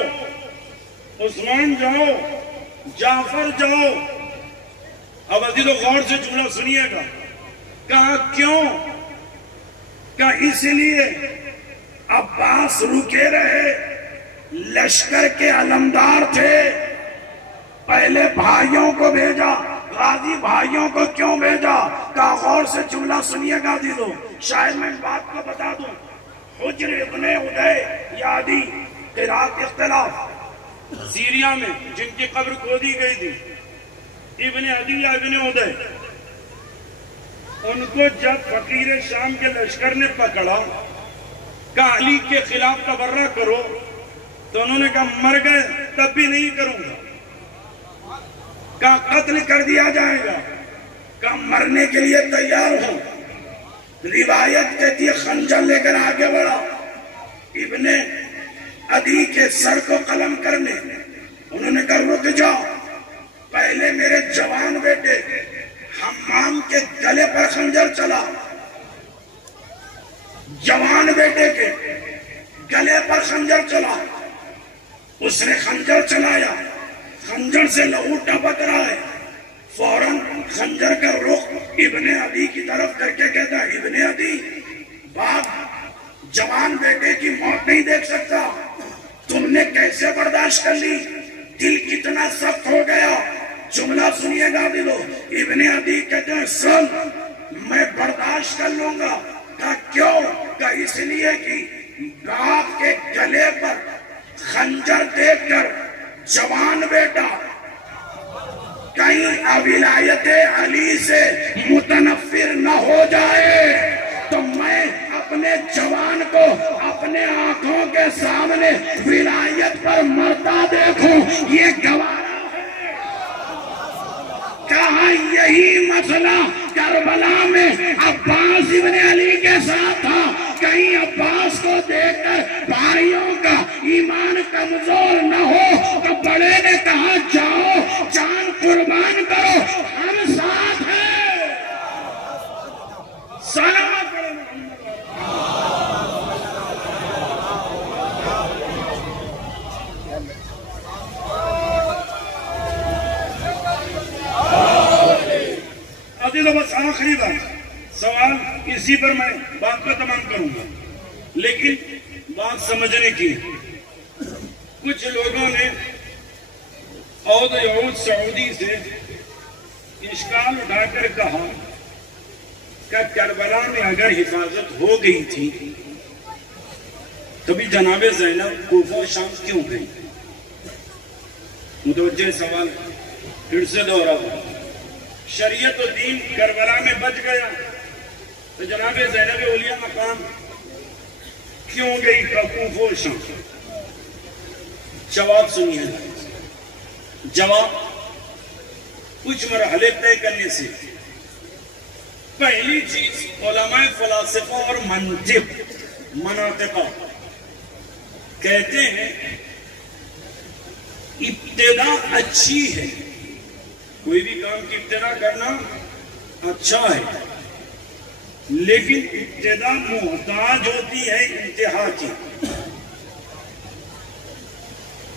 عثمان جاؤ، جعفر جاؤ. اب عزیز و غور سے جملہ سنیے گا. کہا کیوں؟ کہ اس لیے عباس رکے رہے، لشکر کے علمدار تھے، پہلے بھائیوں کو بھیجا. غازی بھائیوں کو کیوں بھیجا؟ کہ غور سے جملہ سنیے گا عزیزو. شاید میں اس بات کو بتا دوں، حجر ابن ادے یادی قرات اختلاف سیریا میں جن کی قبر کھودی گئی تھی، ابن عدی یا ابن ادے، ان کو جب فقیر شام کے لشکر نے پکڑا کہ علی کے خلاف تبرہ کرو تو انہوں نے کہا مر گئے تب بھی نہیں کروں گا. کہا قتل کر دیا جائے گا، کہا مرنے کے لیے تیار ہوں. روایت کہتی ہے خنجر لے کر آگے بڑھا ابن عدی کے سر کو قلم کرنے. انہوں نے کہا رک جاؤ، پہلے میرے جوان بیٹے حمام کے گلے پر خنجر چلا. جوان بیٹے کے گلے پر خنجر چلا. اس نے خنجر چلایا، خنجر سے لہو ٹپک رہا ہے. فوراً خنجر کا رخ ابن عدی کی طرف کر کے کہتا ہے ابن عدی، باپ جوان بیٹے کی موت نہیں دیکھ سکتا، تم نے کیسے برداشت کر لی؟ دل کتنا سخت ہو گیا. جملہ سنیے گا دلو. ابن عدی کہتے ہیں سن میں برداشت کر لوں گا. کہا کیوں؟ کہا اس لیے کہ باپ کے گلے پر خنجر دیکھ کر جوان بیٹا کہیں ولایت علی سے متنفر نہ ہو جائے تو میں اپنے جوان کو اپنے آنکھوں کے سامنے ولایت پر مرتا دیکھوں. یہ گوارا ہے. کہا یہی مسئلہ کربلا میں عباس ابن علی کے ساتھ تھا. کہیں عباس کو دیکھ کر بھائیوں کا ایمان کمزور نہ ہو تو بڑے نے کہا جاؤ جان قربان کرو، ہم ساتھ ہیں. سلام عزیزو. بس آخری بات، سوال اسی پر میں بات کا تمام کروں گا، لیکن بات سمجھنے کی. کچھ لوگوں نے عود یعود سعودی سے اشکال اٹھا کر کہا کہ کربلا میں اگر حفاظت ہو گئی تھی تبھی جناب زینب کوفہ و شام کیوں گئی؟ متوجہ سوال پھر سے دوہراؤں، شریعت و دین کربلا میں بچ گیا تو جناب زینب اولیاء مقام کیوں گئی کوفہ و شام؟ جواب سنیے، جواب کچھ مرحلے طے کرنے سے پہلی چیز علماء فلاسفہ اور مناطقہ کہتے ہیں ابتدا اچھی ہے، کوئی بھی کام کی ابتدا کرنا اچھا ہے، لیکن ابتدا محتاج ہوتی ہے انتہا کی۔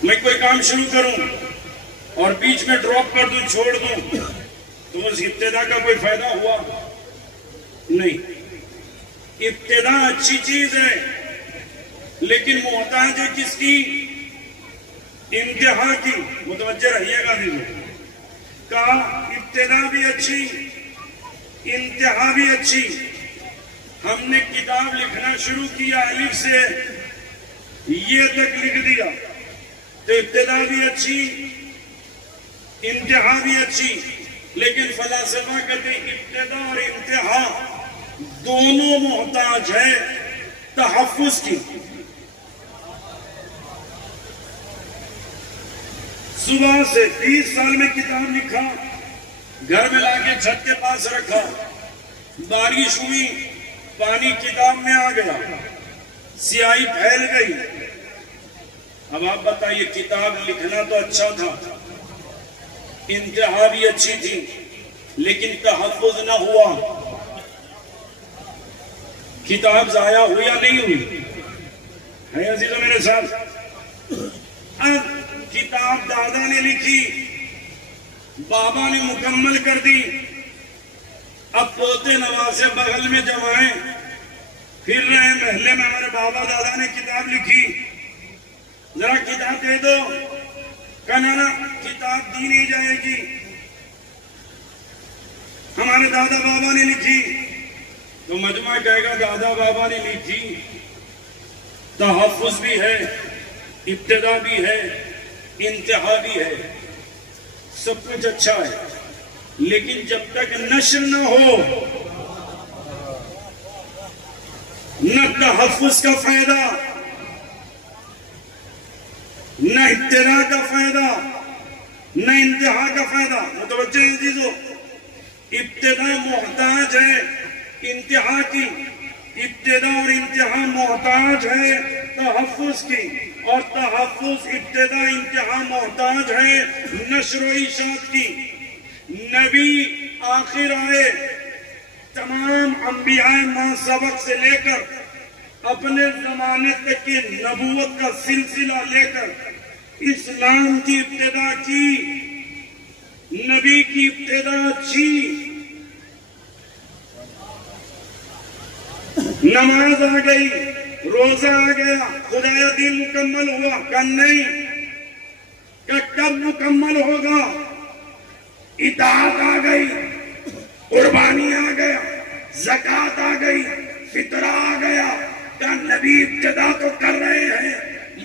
میں کوئی کام شروع کروں اور بیچ میں ڈراپ کر دوں، چھوڑ دوں، تو اس ابتدا کا کوئی فائدہ ہوا نہیں۔ ابتدا اچھی چیز ہے لیکن محتاج ہے کس کی؟ انتہا کی۔ متوجہ رہیے گا دیکھو، کہا ابتدا بھی اچھی انتہا بھی اچھی۔ ہم نے کتاب لکھنا شروع کیا الف سے یہ تک لکھ دیا تو ابتدا بھی اچھی انتہا بھی اچھی، لیکن فلاسفہ کہتے ہیں ابتدا اور انتہا دونوں محتاج ہے تحفظ کی۔ صبح سے 30 سال میں کتاب لکھا، گھر میں لا کے چھت کے پاس رکھا، بارش ہوئی پانی کتاب میں آ گیا، سیاہی پھیل گئی۔ اب آپ بتائیے کتاب لکھنا تو اچھا تھا، انتہا بھی اچھی تھی، لیکن تحفظ نہ ہوا، کتاب ضائع ہوئی یا نہیں ہوئی؟ ہے عزیزو میرے ساتھ؟ اب کتاب دادا نے لکھی، بابا نے مکمل کر دی، اب پوتے نواسے بغل میں جمائیں پھر رہے محلے میں، ہمارے بابا دادا نے کتاب لکھی، ذرا کتاب دے دو، کہنا کتاب دی نہیں جائے گی۔ ہمارے دادا بابا نے لکھی تو مجمع کہے گا دادا بابا نے لکھی، تحفظ بھی ہے، ابتدا بھی ہے، انتہا بھی ہے، سب کچھ اچھا ہے، لیکن جب تک نشر نہ ہو نہ تحفظ کا فائدہ نہ ابتدا کا فائدہ نہ انتہا کا فائدہ۔ متوجہ ہیں عزیزو، ابتدا محتاج ہے انتہا کی، ابتدا اور انتہا محتاج ہے تحفظ کی، اور تحفظ ابتدا انتہا محتاج ہے نشر و اشاعت کی۔ نبی آخر آئے، تمام انبیاء ماں سبق سے لے کر اپنے زمانے تک کی نبوت کا سلسلہ لے کر اسلام کی ابتدا کی، نبی کی ابتدا اچھی، نماز آ گئی، روزہ آ گیا، خدایا دین مکمل ہوا، کہ نہیں، کہ کب مکمل ہوگا؟ اطاعت آ گئی، قربانی آ گیا، زکوٰۃ آ گئی، فطرہ آ گیا، کہ نبی ابتدا تو کر رہے ہیں،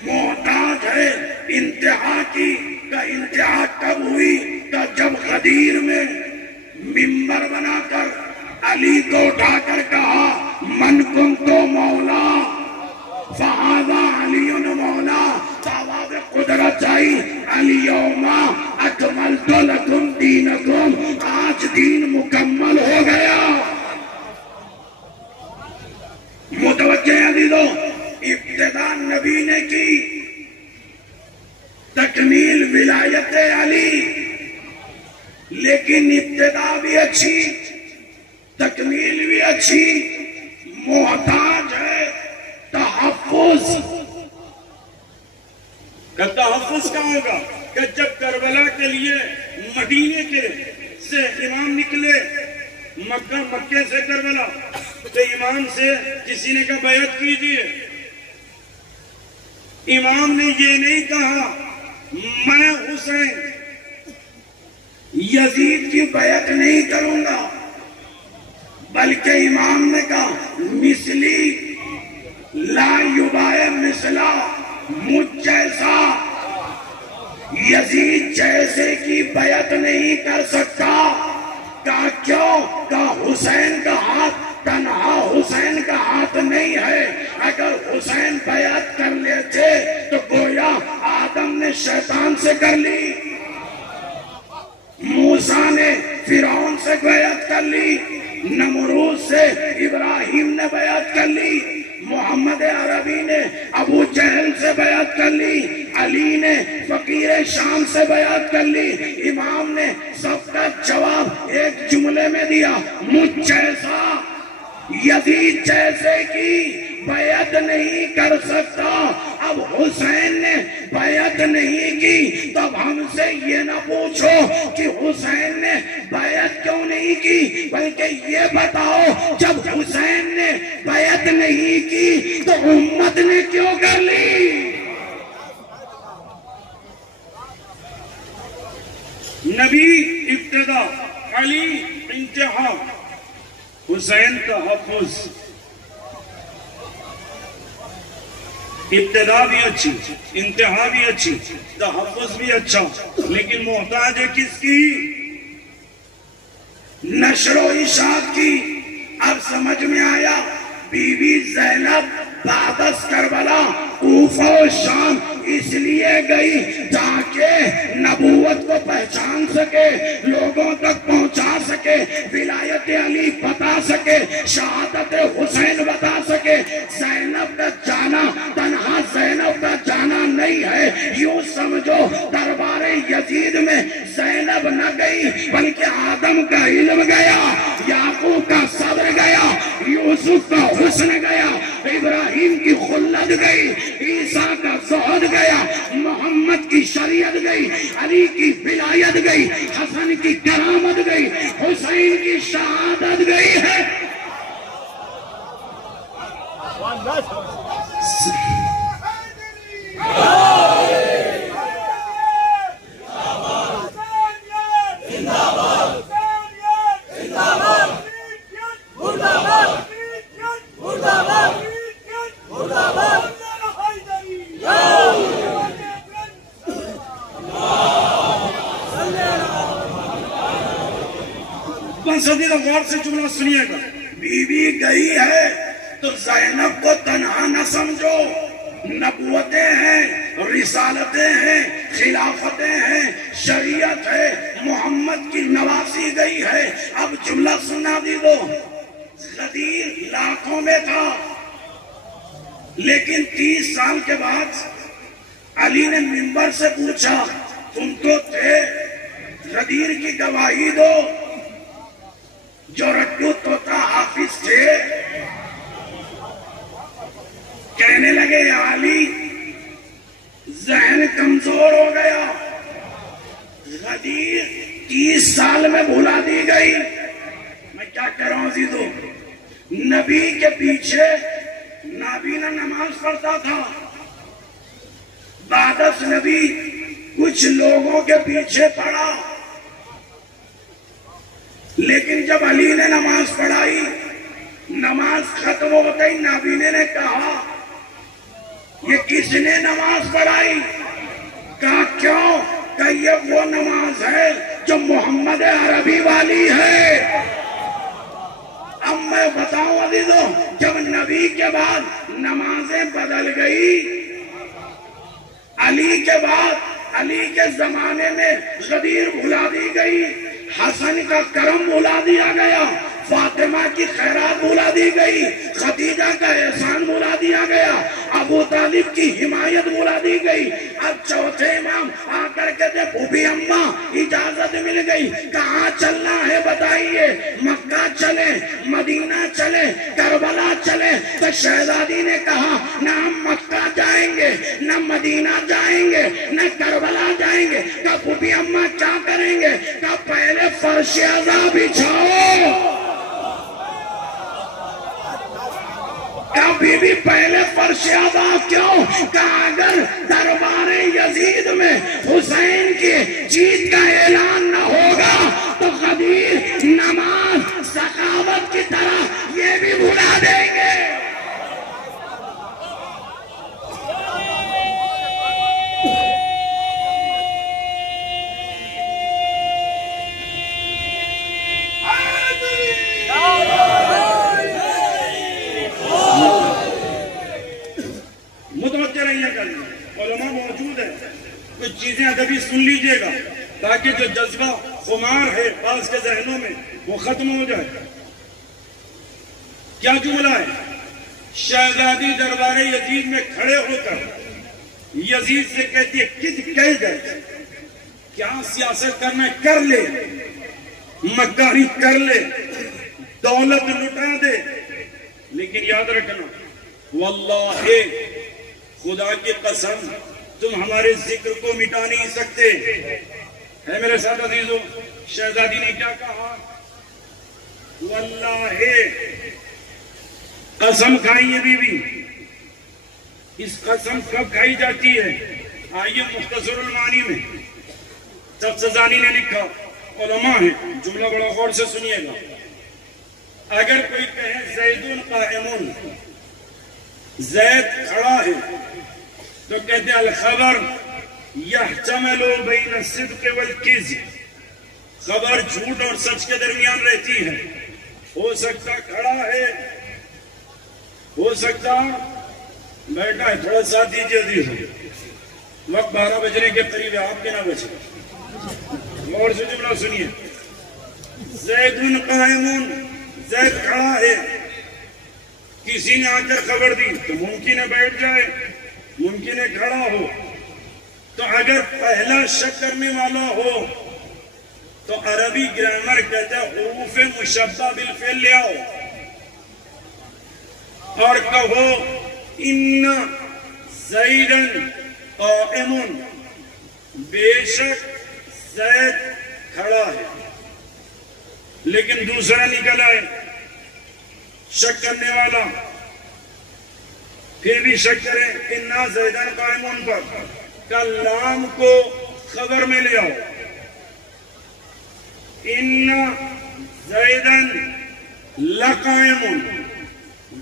محتاج ہے انتہا کی، کہ انتہا کب ہوئی؟ کہ جب غدیر میں منبر بنا کر علی کو اٹھا کر کہا من کنت مولا فہذا علی مولا، آواز قدرت آئی الیوم اکملت لکم دینکم، آج دین مکمل ہو گیا۔ متوجہ عزیزو، ابتدا نبی نے کی، تکمیل ولایت علی، لیکن ابتدا بھی اچھی تکمیل بھی اچھی، محتاج ہے تحفظ۔ کہ تحفظ کا ہوگا کہ جب کربلا کے لیے مدینے کے سے امام نکلے، مکے سے کربلا، تو امام سے کسی نے کہا بیعت کیجئے، امام نے یہ نہیں کہا میں حسین یزید کی بیعت نہیں کروں گا، بلکہ امام نے کہا مثلی لا یبائے مثلا، مجھ جیسا یزید جیسے کی بیعت نہیں کر سکتا۔ کہا کیوں؟ کہا حسین کا ہاتھ تنہا حسین کا ہاتھ نہیں ہے، اگر حسین بیعت کر لیتے تو گویا آدم نے شیطان سے کر لی، موسیٰ نے فرعون سے بیعت کر لی، نمرود سے ابراہیم نے بیعت کر لی، محمد عربی نے ابو جہل سے بیعت کر لی، علی نے فقیر شام سے بیعت کر لی۔ امام نے سب کا جواب ایک جملے میں دیا، مجھ جیسا یزید جیسے کی بیعت نہیں کر سکتا۔ اب حسین نے بیعت نہیں کی تو اب ہم سے یہ نہ پوچھو کہ حسین نے بیعت کیوں نہیں کی، بلکہ یہ بتاؤ جب حسین نے بیعت نہیں کی تو امت نے کیوں کر لی؟ نبی ابتدا، علی انتہا، حسین تحفظ۔ ابتدا بھی اچھی، انتہا بھی اچھی، تحفظ بھی اچھا، لیکن محتاج ہے کس کی؟ نشر و اشاعت کی۔ اب سمجھ میں آیا بی بی زینب بعد از کربلا کوفہ و شام اس لیے گئی تاکہ نبوت کو پہچان سکے، لوگوں تک پہنچا سکے، ولایت علی بتا سکے، شہادت حسین بتا سکے۔ زینب کا جانا تنہا زینب کا جانا نہیں ہے، یوں سمجھو دربار یزید میں زینب نہ گئی بلکہ آدم کا علم گیا، یعقوب کا صبر گیا، یوسف کا حسن گیا، ابراہیم کی خلت گئی، عیسیٰ کا زہد گیا، محمد کی شریعت گئی، علی کی ولایت گئی، حسن کی کرامت گئی، حسین کی شہادت گئی ہے۔ صدیقہ غور سے جملہ سنیے گا، بی بی گئی ہے تو زینب کو تنہا نہ سمجھو، نبوتیں ہیں، رسالتیں ہیں، خلافتیں ہیں، شریعت ہے، محمد کی نواسی گئی ہے۔ اب جملہ سنا دی دو، غدیر لاکھوں میں تھا، لیکن 30 سال کے بعد علی نے منبر سے پوچھا تم تو تھے، غدیر کی گواہی دو، جو رٹو توتا حافظ تھے۔ کہنے لگے یا علی ذہن کمزور ہو گیا، غدیر 30 سال میں بھلا دی گئی، میں کیا کروں عزیزو؟ نبی کے پیچھے نابینا نماز پڑھتا تھا، بعد از نبی کچھ لوگوں کے پیچھے پڑھا، لیکن جب علی نے نماز پڑھائی، نماز ختم ہوتے ہی نابینے نے کہا یہ کس نے نماز پڑھائی؟ کہا کیوں؟ کہ یہ وہ نماز ہے جو محمد عربی والی ہے۔ اب میں بتاؤں عزیزو، جب نبی کے بعد نمازیں بدل گئی، علی کے بعد علی کے زمانے میں غدیر بھلا دی گئی، حسن کا کرم بھلا دیا گیا، فاطمہ کی خیرات بھلا دی گئی، خدیجہ کا احسان بھلا دیا گیا، ابو طالب کی حمایت بھلا دی گئی۔ اب چوتھے امام آ کر کہتے پھوپھی اماں اجازت مل گئی، کہاں چلنا ہے بتائیے؟ مکہ چلے، مدینہ چلے، کربلا چلے؟ تو شہزادی نے کہا نہ ہم مکہ جائیں گے، نہ مدینہ جائیں گے، نہ کربلا جائیں گے۔ کہا پھوپھی اماں کیا کریں گے؟ کہا پہلے فرش اعضا بچھاؤ۔ کہا بی بی پہلے فرش اعضا کیوں؟ کہا اگر دربار یزید میں حسین کی جیت کا اعلان نہ ہوگا تو غدیر نماز سخاوت کی طرح چیزیں ادبی سن لیجئے گا تاکہ جو جذبہ خمار ہے بعض کے ذہنوں میں وہ ختم ہو جائے۔ کیا جملہ ہے؟ شہزادی دربار یزید میں کھڑے ہو کر یزید سے کہتی ہے کہہ گئے کیا سیاست کرنا ہے کر لے، مکاری کر لے، دولت لٹا دے، لیکن یاد رکھنا واللہ خدا کی قسم تم ہمارے ذکر کو مٹا نہیں سکتے۔ ہے میرے ساتھ عزیزو، شہزادی نے کیا کہا؟ واللہ قسم کھائی ہے بی بی۔ اس قسم کب کھائی جاتی ہے؟ آئیے مختصر المعانی میں تفسیرانی نے لکھا، علماء ہیں، جملہ بڑا غور سے سنیے گا۔ اگر کوئی کہے زید قائم، زید کھڑا ہے، تو کہتے ہیں الخبر یحتمل بین الصدق والکذب، خبر جھوٹ اور سچ کے درمیان رہتی ہے۔ ہو سکتا کھڑا ہے، ہو سکتا بیٹھا ہے، تھوڑا ساتھ دیجیے عزیز، وقت 12 بجنے کے قریب ہے، آپ کے نہ بچے۔ اور سے جملہ سنیے، زید قائم، زید کھڑا ہے، کسی نے آ کر خبر دی تو ممکن ہے بیٹھ جائے، ممکن ہے کھڑا ہو۔ تو اگر پہلا شک کرنے والا ہو تو عربی گرامر کہتا ہے حروف مشبہ بالفعل لے آؤ اور کہو ان زیدن قائم، بے شک زید کھڑا ہے۔ لیکن دوسرا نکل آئے شک کرنے والا، پھر بھی شک کریں انا زیدن قائم پر، کلام کو خبر میں لے آؤ، انا زیدن لقائم،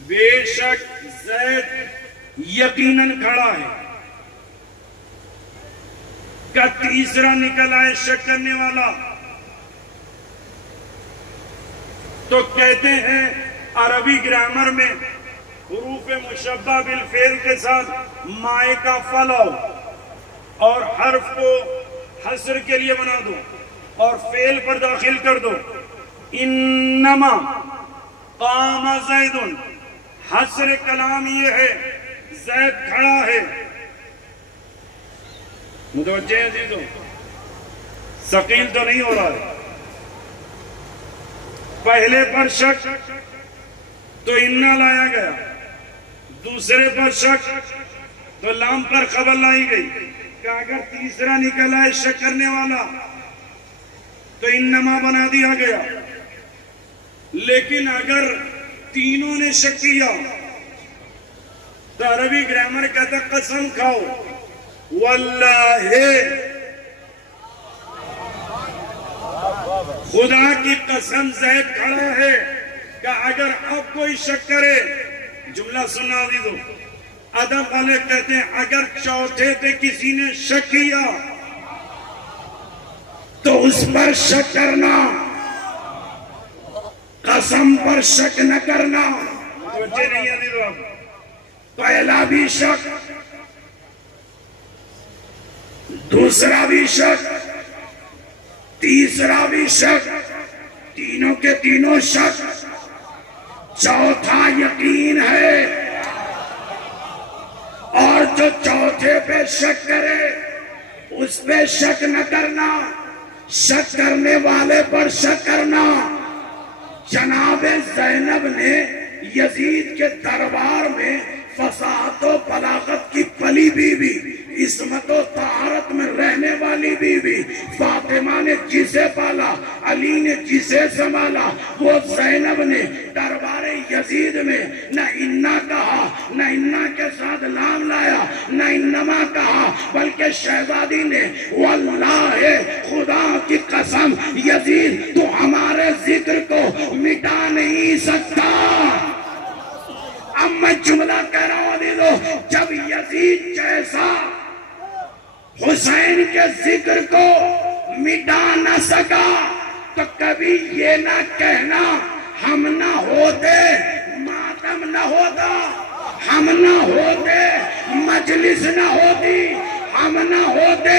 بے شک زید یقیناً کھڑا ہے۔ کا تیسرا نکل آئے شک کرنے والا تو کہتے ہیں عربی گرامر میں حروف مشبہ بالفعل کے ساتھ مائے کا فلاؤ اور حرف کو حسر کے لیے بنا دو اور فعل پر داخل کر دو۔ انما قام زید، حسر کلام یہ ہے زید کھڑا ہے۔ متوجہ عزیزو، ثقیل تو نہیں ہو رہا ہے۔ پہلے پر شک تو انا لایا گیا، دوسرے پر شک تو لام پر خبر لائی گئی کہ اگر تیسرا نکل آئے شک کرنے والا تو انما بنا دیا گیا۔ لیکن اگر تینوں نے شک کیا تو عربی گرامر کہتا قسم کھاؤ واللہ خدا کی قسم زید کھڑا ہے، کہ اگر اب کوئی شک کرے، جملہ سننا عزیزو، ادب والے کہتے ہیں اگر چوتھے پہ کسی نے شک کیا تو اس پر شک کرنا، قسم پر شک نہ کرنا۔ متوجہ نہیں عزیزو، پہلا بھی شک، دوسرا بھی شک، تیسرا بھی شک، تینوں کے تینوں شک، چوتھا یقین ہے۔ اور جو چوتھے پہ شک کرے اس پہ شک نہ کرنا، شک کرنے والے پر شک کرنا۔ جناب زینب نے یزید کے دربار میں فصاحت و بلاغت کی پلی بیوی، عصمت و طہارت میں رہنے والی بیوی، فاطمہ نے جسے پالا، علی نے جسے سنبھالا، وہ زینب نے دربار یزید میں نہ انا کہا، نہ انا کے ساتھ لام لایا، نہ انما کہا، بلکہ شہزادی نے واللہ خدا کی قسم یزید تو ہمارے ذکر کو مٹا نہیں سکتا۔ اب میں جملہ کہہ رہا ہوں عزیزو، جب یزید جیسا حسین کے ذکر کو مٹا نہ سکا تو کبھی یہ نہ کہنا ہم نہ ہوتے ماتم نہ ہوتا، ہم نہ ہوتے مجلس نہ ہوتی، ہم ہم نہ ہوتے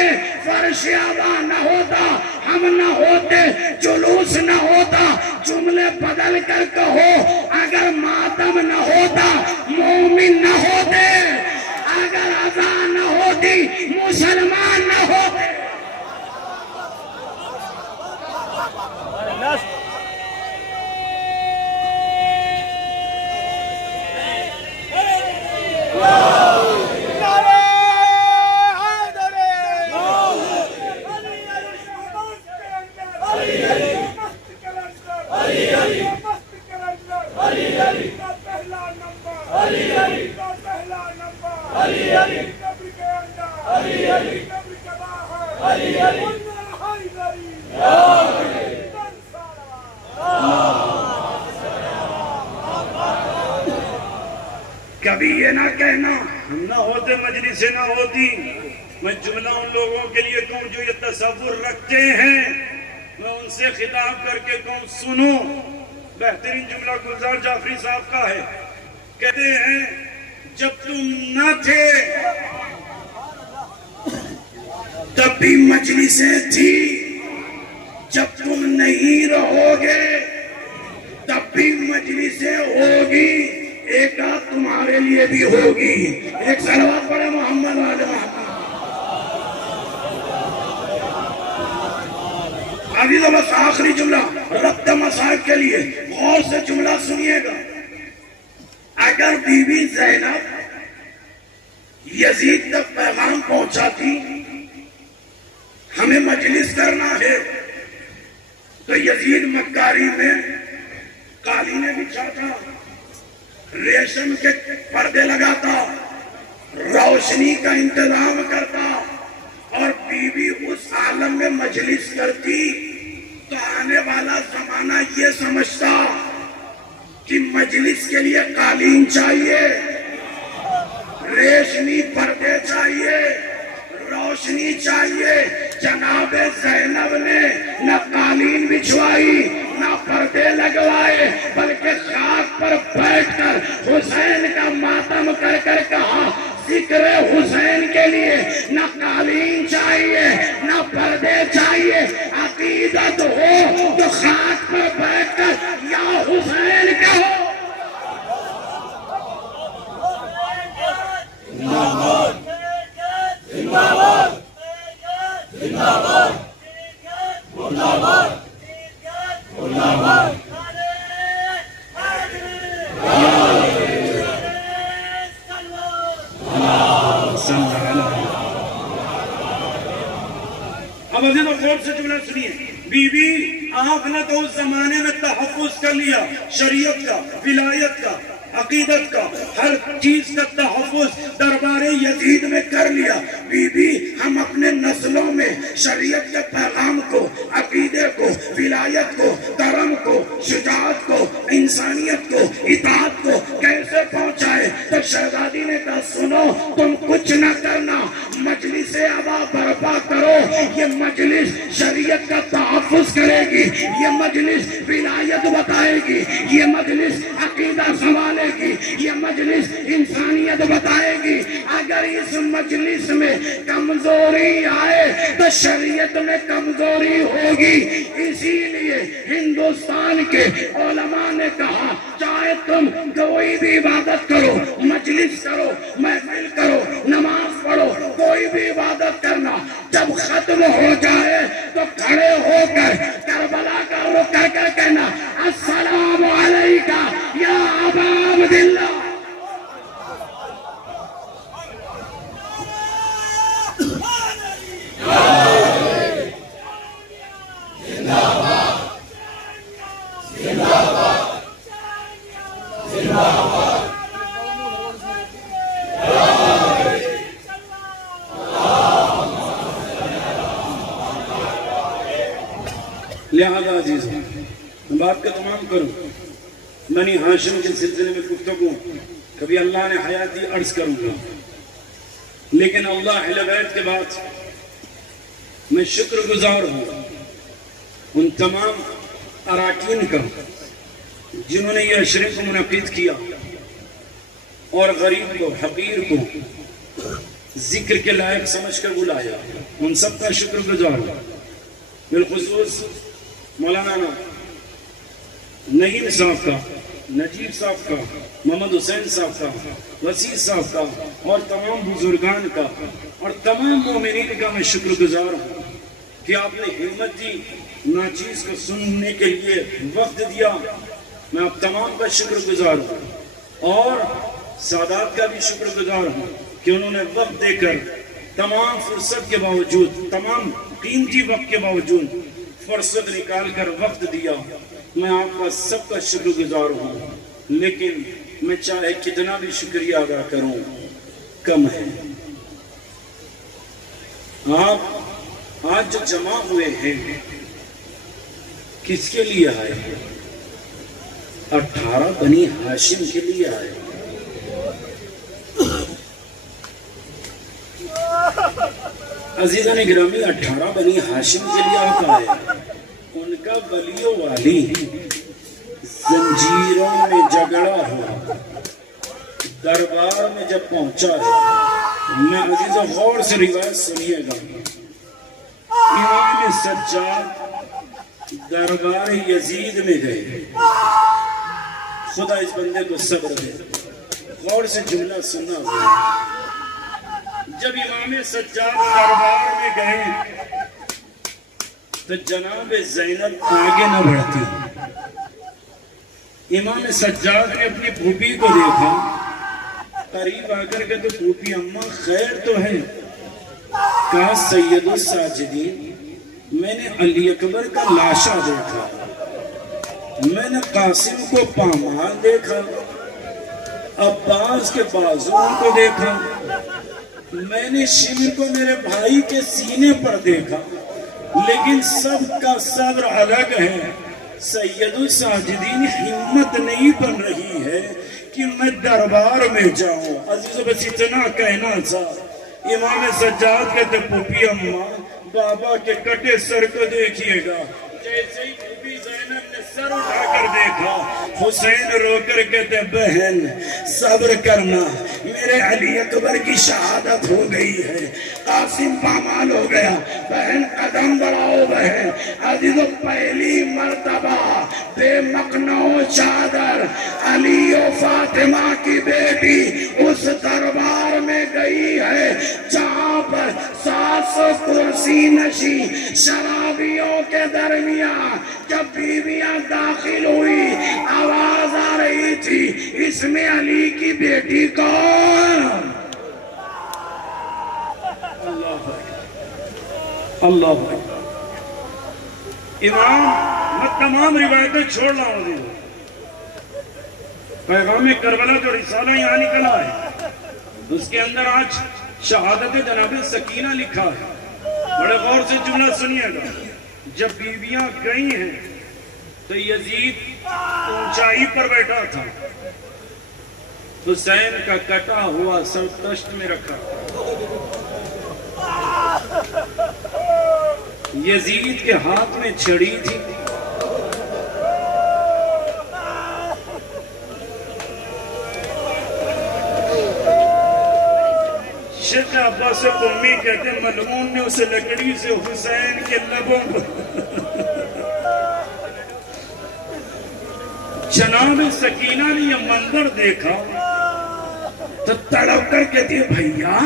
فرش آبا نہ ہوتا، ہم نہ ہوتے جلوس نہ ہوتا، جملے بدل کر کہو اگر ماتم نہ ہوتا مومن نہ ہوتے، اگر اذان نہ ہوتی مسلمان نہ ہوتے۔ کبھی یہ نہ کہنا ہم نہ ہوتے مجلس نہ ہوتی۔ میں جملہ ان لوگوں کے لیے کہوں جو یہ تصور رکھتے ہیں، میں ان سے خطاب کر کے کہوں سنو۔ بہترین جملہ گلزار جعفری صاحب کا ہے، کہتے ہیں جب تم نہ تھے تب بھی مجلسیں تھی، جب تم نہیں رہو گے تب بھی مجلسیں ہوگی، ایک آدھ تمہارے لیے بھی ہوگی۔ ایک صلوات پڑھے محمد والے محمد۔ ابھی تو بس آخری جملہ ربط مسائل کے لیے غور سے جملہ سنیے گا۔ اگر بی بی زینب یزید تک پیغام پہنچاتی ہمیں مجلس کرنا ہے، تو یزید مکاری میں قالینیں بچھاتا، ریشم کے پردے لگاتا، روشنی کا انتظام کرتا، اور بی بی اس عالم میں مجلس کرتی تو آنے والا زمانہ یہ سمجھتا کہ مجلس کے لیے قالین چاہیے، ریشمی پردے چاہیے، روشنی چاہیے۔ جناب زینب نے نہ قالین بچھوائی نہ پردے لگوائے، بلکہ خاک پر بیٹھ کر حسین کا ماتم کر کر کہا ذکر حسین کے لیے نہ قالین چاہیے نہ پردے چاہیے، عقیدت ہو تو خاک پر بیٹھ کر یا حسین کہو۔ اب عزیز اور غور سے جملہ سنیے، بی بی آپ نے تو اس زمانے میں تحفظ کر لیا، شریعت کا، ولایت کا، عقیدت کا، ہر چیز کا تحفظ دربار یزید میں کر لیا۔ بی بی ہم اپنے نسلوں میں شریعت کے پیغام کو، عقیدے کو، ولایت کو، کرم کو، شجاعت کو، انسانیت کو، اطاعت کو کیسے پہنچائے؟ تو شہزادی نے کہا سنو، تم کچھ نہ کرنا، مجلس آبا برپا کرو، یہ مجلس شریعت کا تحفظ کرے گی، یہ مجلس ولایت بتائے گی، یہ مجلس عقیدہ سنبھالے گی، یہ مجلس انسانیت بتائے گی۔ اگر اس مجلس میں کمزوری آئے تو شریعت میں کمزوری ہوگی۔ اسی لیے ہندوستان کے علماء نے کہا چاہے تم کوئی بھی عبادت کرو، مجلس کرو، محفل کرو، نماز پڑھو، کوئی بھی عبادت کرنا، جب ختم ہو جائے تو کھڑے ہو کر کربلا کا رخ کر کر کہنا السلام علیکہ یا ابا عبداللہ۔ لہذا عزیز میں بات کا تمام کروں، بنی ہاشم کے سلسلے میں گفتگو کبھی اللہ نے حیات دی عرض کروں گا، لیکن اللہ اہل بیت کے بعد میں شکر گزار ہوں ان تمام اراکین کا جنہوں نے یہ عشرے کو منعقد کیا اور غریب کو، حقیر کو ذکر کے لائق سمجھ کر بلایا، ان سب کا شکر گزار ہوں۔ بالخصوص مولانا نعیم صاحب کا، نجیب صاحب کا، محمد حسین صاحب کا، وسیع صاحب کا، اور تمام بزرگان کا اور تمام مومنین کا میں شکر گزار ہوں کہ آپ نے ہمت دی، ناچیز کو سننے کے لیے وقت دیا۔ میں آپ تمام کا شکر گزار ہوں اور سادات کا بھی شکر گزار ہوں کہ انہوں نے وقت دے کر تمام فرصت کے باوجود، تمام قیمتی وقت کے باوجود فرصت نکال کر وقت دیا۔ میں آپ کا سب کا شکر گزار ہوں، لیکن میں چاہے کتنا بھی شکریہ ادا کروں کم ہے۔ آپ آج جو جمع ہوئے ہیں کس کے لیے آئے ہیں؟ 18 بنی ہاشم کے لیے آئے۔ عزیزان گرامی، 18 بنی ہاشم کے لیے آپ آئے۔ ان کا ولی و والی زنجیروں میں جگڑا ہوا دربار میں جب پہنچا ہے، میں عزیز و غور سے روایت سنیے گا۔ امام سجاد دربار یزید میں گئے۔ خدا اس بندے کو صبر دے، غور سے جملہ سننا ہوگا۔ جب امام سجاد دربار میں گئے تو جناب زینب آگے نہ بڑھتی۔ امام سجاد نے اپنی پھوپھی کو دیکھا، قریب آ کر کے تو پھوپھی اماں خیر تو ہے؟ کہا سید الساجدین، میں نے علی اکبر کا لاشا دیکھا، میں نے قاسم کو پامال دیکھا، عباس کے بازوں کو دیکھا، میں نے شمر کو میرے بھائی کے سینے پر دیکھا، لیکن سب کا صبر الگ ہے۔ سید الساجدین ہمت نہیں بن رہی ہے کہ میں دربار میں جاؤں۔ عزیزو بس اتنا کہنا تھا۔ امام سجاد کہتے پھوپھی اماں بابا کے کٹے سر کو دیکھیے گا۔ جیسے ہی پھوپھی زینب نے سر اٹھا کر دیکھا، حسین رو کر کہتے بہن صبر کرنا، میرے علی اکبر کی شہادت ہو گئی ہے، قاسم پامال ہو گیا، بہن قدم بڑھاؤ بہن۔ عزیزو پہلی مرتبہ بے مقنع چادر علی و فاطمہ کی بیٹی اس دربار میں گئی ہے جہاں پر 700 کرسی نشی شرابیوں کے درمیان جب بیویاں داخل ہوئی آواز آ رہی تھی، اس میں علی کی بیٹی کون؟ اللہ امام، میں تمام روایتیں چھوڑ رہا ہوں۔ پیغام کربلا جو رسالہ یہاں نکلا ہے اس کے اندر آج شہادت جناب سکینہ لکھا ہے۔ بڑے غور سے جملہ سنیے گا۔ جب بیویاں گئی ہیں تو یزید اونچائی پر بیٹھا تھا، حسین کا کٹا ہوا سر تشت میں رکھا، یزید کے ہاتھ میں چھڑی تھی، شیخ عباس قمی کہتے ہیں ملعون نے اسے لکڑی سے حسین کے لبوں پر جناب سکینہ نے یہ منظر دیکھا تو تڑپ کر کہتی ہے بھئییا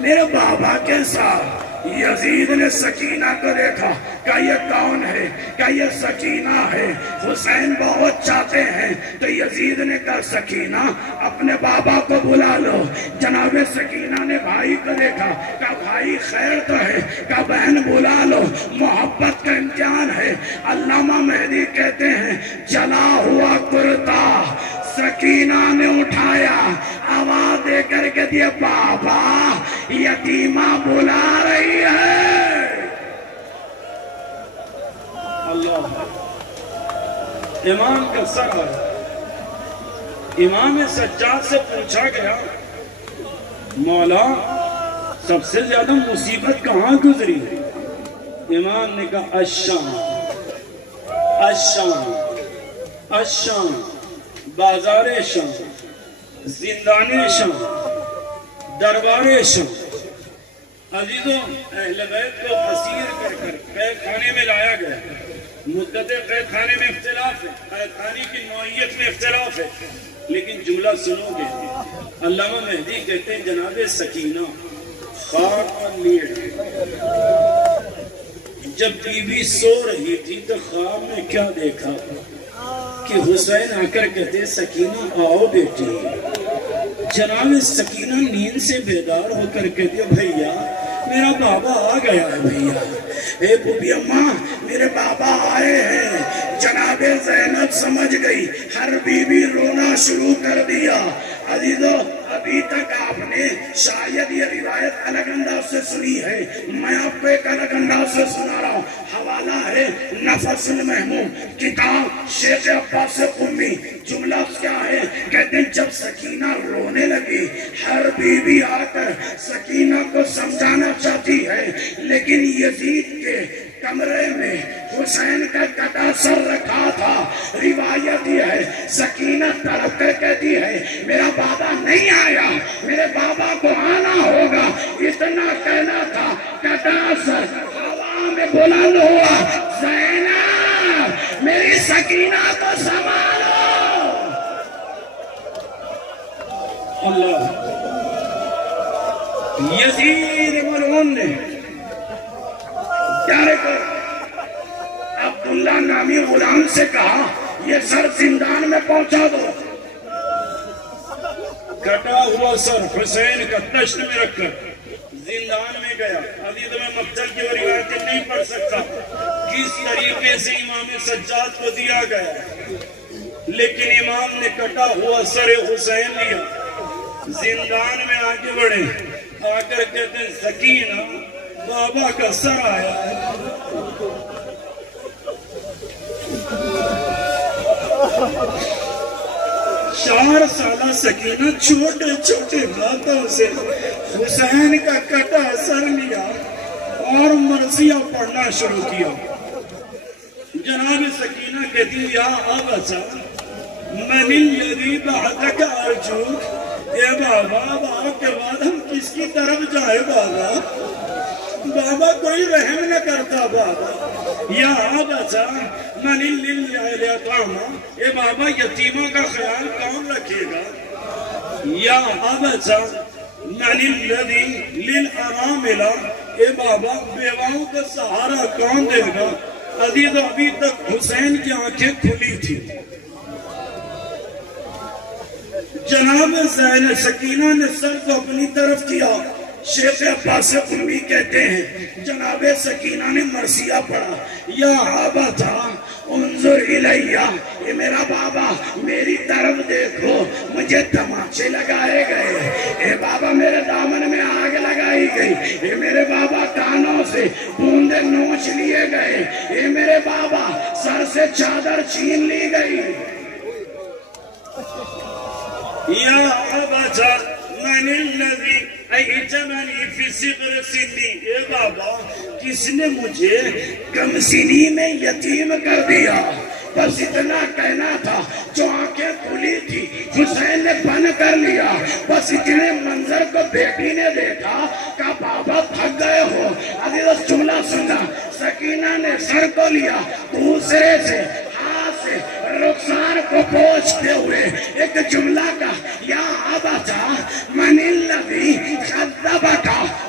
میرے بابا کے ساتھ۔ یزید نے سکینہ کو دیکھا، کہا یہ کون ہے؟ کہا یہ سکینہ ہے، حسین بہت چاہتے ہیں۔ تو یزید نے کہا سکینہ اپنے بابا کو بلا لو۔ جناب سکینہ نے بھائی کو دیکھا، کہا بھائی خیر تو ہے؟ کہا بہن بلا لو، محبت کا امتحان ہے۔ علامہ مہدی کہتے ہیں جلا ہوا کرتا سکینہ نے اٹھایا، آواز دے کر کے دیا بابا یتیمہ بلا رہی ہے۔ اللہ امام کا سر ہے۔ امام سجاد سے پوچھا گیا مولا سب سے زیادہ مصیبت کہاں گزری؟ امام نے کہا الشام، الشام، الشام، بازار شام، زندان شام، دربار شام۔ عزیزوں، اہل بیت کو اسیر کر کر قید خانے میں لایا گیا. مدت قید خانے میں اختلاف ہے، قید خانے کی نوعیت میں اختلاف ہے، لیکن جملہ سنو گے. علامہ مہدی کہتے ہیں جناب سکینہ خواب اور نیڑ جب بی بی سو رہی تھی تو خواب میں کیا دیکھا کہ حسین آ کر کہتے سکینہ آؤ بیٹی. جناب سکینہ نیند سے بیدار ہو کر کہتے بھیا میرا بابا آ گیا ہے. بھیا اے بوبی اماں میرے بابا آئے ہیں. جناب زینب سمجھ گئی، ہر بی بی رونا شروع کر دیا. عزیزو ابھی تک آپ نے شاید یہ روایت الگ انداز سے سنی ہے، میں آپ کو ایک الگ انداز سے سنا رہا ہوں. حوالہ ہے نفس المحموم، کتاب شیخ عباس قمی. جملہ کیا ہے؟ کہتے ہیں جب سکینہ رونے لگی، ہر بی بی آ کر سکینہ کو سمجھانا چاہتی ہے، لیکن یزید کے کمرے میں حسین کا کٹا سر رکھا تھا. روایت یہ ہے سکینہ تڑپ کر کہتی ہے میرا بابا نہیں آیا، میرے بابا کو آنا ہوگا. اتنا کہنا تھا کٹا سر ہوا میں بلند ہوا، زینب میری سکینہ کو سنبھالو. اللہ یزید ملعون نے پیارے کو عبداللہ نامی غلام سے کہا یہ سر زندان میں پہنچا دو. کٹا ہوا سر حسین کا تشت میں رکھ کر زندان میں گیا. عزیز میں مقتل کی روایتیں نہیں پڑھ سکتا کس طریقے سے امام سجاد کو دیا گیا، لیکن امام نے کٹا ہوا سر حسین لیا. زندان میں آگے بڑھے، آ کر کہتے ہیں سکینہ بابا کا سر آیا ہے. چار سالہ سکینہ چھوٹے چھوٹے ہاتھوں سے حسین کا کٹا سر لیا اور مرثیہ پڑھنا شروع کیا. جناب سکینہ کہتی یا ابا من الذی بعثک ارجوک. اے بابا باپ کے بعد ہم کس کی طرف جائے بابا؟ بابا کوئی رحم نہ کرتا بابا. یا ابا من الیتامى. اے بابا یتیموں کا خیال کون رکھے گا؟ یا ابا من الذی للارامل. اے بابا بیواؤں کا سہارا کون دے گا؟ عزیز ابھی تک حسین کی آنکھیں کھلی تھی. جناب زینب سکینہ نے سر کو اپنی طرف کیا. شیخ عباس قمی کہتے ہیں جناب سکینہ نے مرثیہ پڑھا یا ابا انظر الیہ. اے میرا بابا میری طرف دیکھو، مجھے تماچے لگائے گئے. اے بابا میرے دامن میں آگ لگائی گئی. اے میرے بابا کانوں سے بوندے نوچ لیے گئے. اے میرے بابا سر سے چادر چھین لی گئی. یا ابا من الذی ایتمنی فی صغر سنی. اے بابا کس نے مجھے کم سنی میں یتیم کر دیا؟ بس اتنا کہنا تھا. جو آنکھیں کھلی تھی حسین نے بند کر لیا. بس اتنے منظر کو بیٹی نے دیکھا کہ بابا تھک گئے ہو. عزیز جملہ سننا، سکینہ نے سر کو لیا، دوسرے سے رخسار کو پوچھتے ہوئے ایک جملہ کا یا ابا من الذی خذبک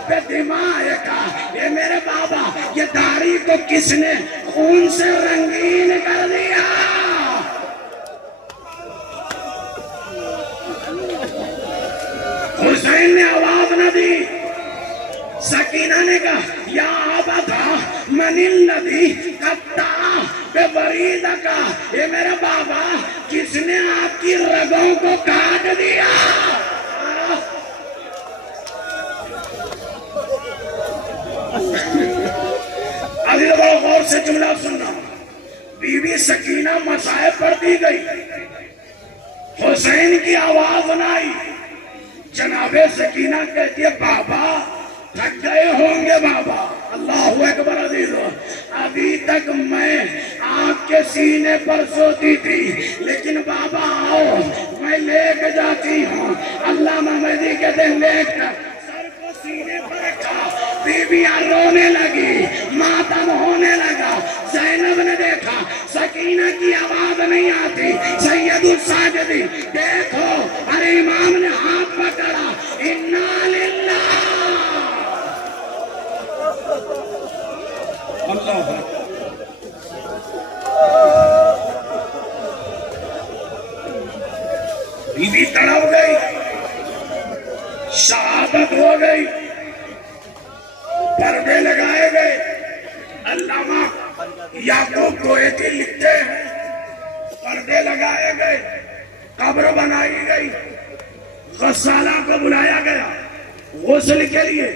بدمائک. یہ میرے بابا یہ داڑھی کو کس نے خون سے رنگین کر دیا؟ حسین نے آواز نہ دی. سکینہ نے کہا یا ابا من الذی قطع ببریدک. یہ میرے بابا کس نے آپ کی رگوں کو کاٹ دیا؟ ابھی بڑا غور سے جملہ سننا. بی بی سکینہ مصائب پر دی گئی، حسین کی آواز نہ آئی. جناب سکینہ کہتی ہے بابا تھک گئے ہوں گے بابا. اللہ اکبر. عزیزو ابھی تک میں آپ کے سینے پر سوتی تھی، لیکن بابا آؤ میں لے کے جاتی ہوں. اللہ مہدی کہتے ہیں لے کر سر کو سینے پر رکھا. بیویاں رونے لگی، ماتم ہونے لگا۔ زینب نے دیکھا سکینہ کی آواز نہیں آتی، سید الساجدی دیکھو، ارے امام نے ہاتھ پکڑا، انا للہ اللہ۔ بی بی تڑپ گئی، شہادت ہو گئی، پردے لگائے گئے۔ علامہ یعقوب گویتی لکھتے ہیں پردے لگائے گئے، قبر بنائی گئی، غسالہ کو بلایا گیا غسل کے لیے۔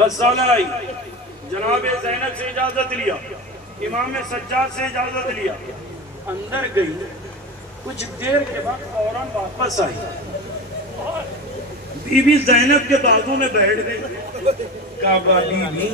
غسالہ آئی، جناب زینب سے اجازت لیا، امام سجاد سے اجازت لیا، اندر گئی، کچھ دیر کے بعد فوراً واپس آئی، بی بی زینب کے بازو میں بیٹھ گئی۔ کعبہ بی بی